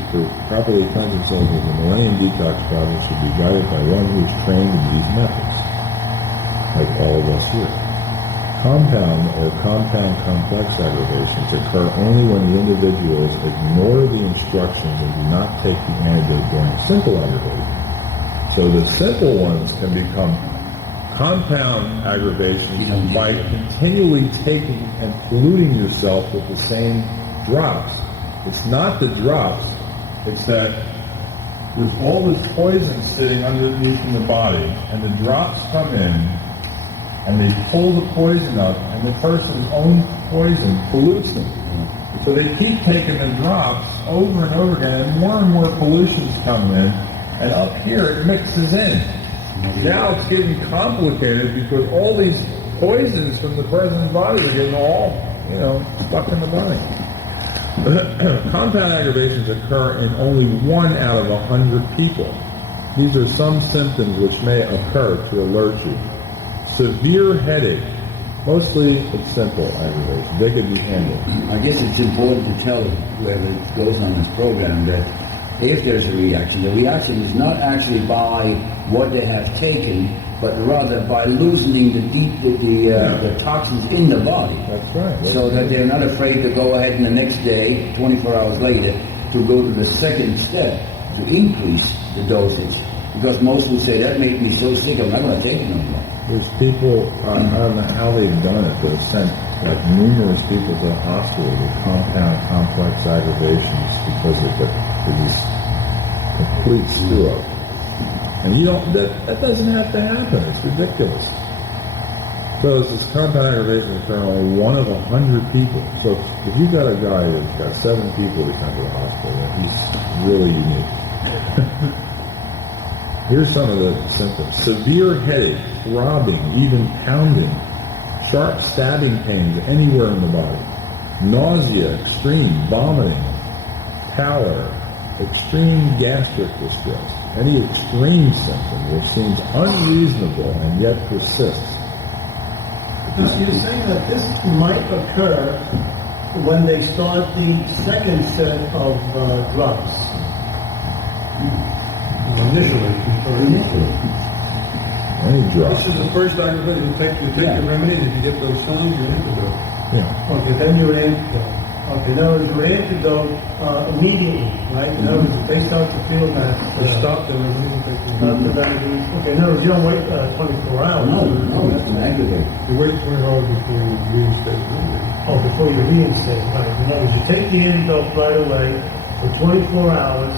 properly cleanse themselves of the Millennium Detox Project should be guided by one who is trained in these methods, like all of us here. Compound or compound complex aggravations occur only when the individuals ignore the instructions and do not take the antidote during simple aggravation. So the simple ones can become compound aggravations by continually taking and polluting yourself with the same drops. It's not the drops, it's that there's all this poison sitting underneath in the body, and the drops come in, and they pull the poison up, and the person's own poison pollutes them. So they keep taking the drops over and over again, and more pollutions come in, and up here it mixes in. Now it's getting complicated because all these poisons from the person's body are getting all, stuck in the body. Compound aggravations occur in only 1 out of 100 people. These are some symptoms which may occur to alert you. Severe headache. Mostly it's simple aggravation. They could be handled. I guess it's important to tell whoever goes on this program that if there's a reaction, the reaction is not actually by what they have taken, but rather by loosening the toxins in the body. That's right. So that they're not afraid to go ahead and the next day, 24 hours later, to go to the second step, to increase the dosage. Because most will say, that made me so sick, I'm not going to take it no more. There's people, I don't know how they've done it, but it's sent numerous people to the hospital with compound complex aggravations because of this complete screw-up. And that doesn't have to happen. It's ridiculous. So this compound aggravation is only 1 of 100 people. So if you've got a guy that's got 7 people that come to the hospital, he's really unique. Here's some of the symptoms. Severe headache, throbbing, even pounding, sharp stabbing pains anywhere in the body, nausea, extreme vomiting, pallor, extreme gastric distress, any extreme symptom which seems unreasonable and yet persists. Now, so you're saying that this might occur when they start the second set of drugs. Initially. Any drug. This is the first aggravation. You take the remedy, if you get those signs, you're antidote. Yeah. Okay, then you're an antidote. Okay, now is your antidote immediately, right? In other words, they start to feel that. Stop them, and we take Not the them. remedies. Okay, in other words, you don't wait 24 hours. No, that's an aggravator. You wait 20 hours before you reinstate them. Oh, before you reinstate, right? In other words, you take the antidote right away for 24 hours,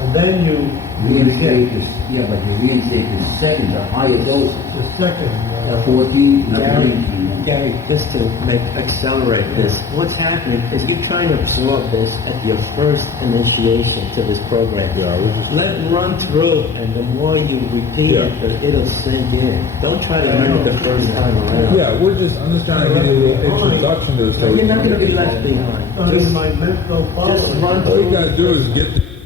and then you Reinstate is, yeah, but you reinstate the second, the higher dose, the second. 14, not Gary, 19. Gary, just to accelerate this, what's happening is you're trying to absorb this at your first initiation to this program. Yeah, I was just... Let it run through, and the more you repeat it, it'll sink in. Don't try to learn it the first time around. Yeah, I'm just trying to give you a little introduction to this. You're not going to be left behind. Just my mental Just following. run All you through. gotta do is get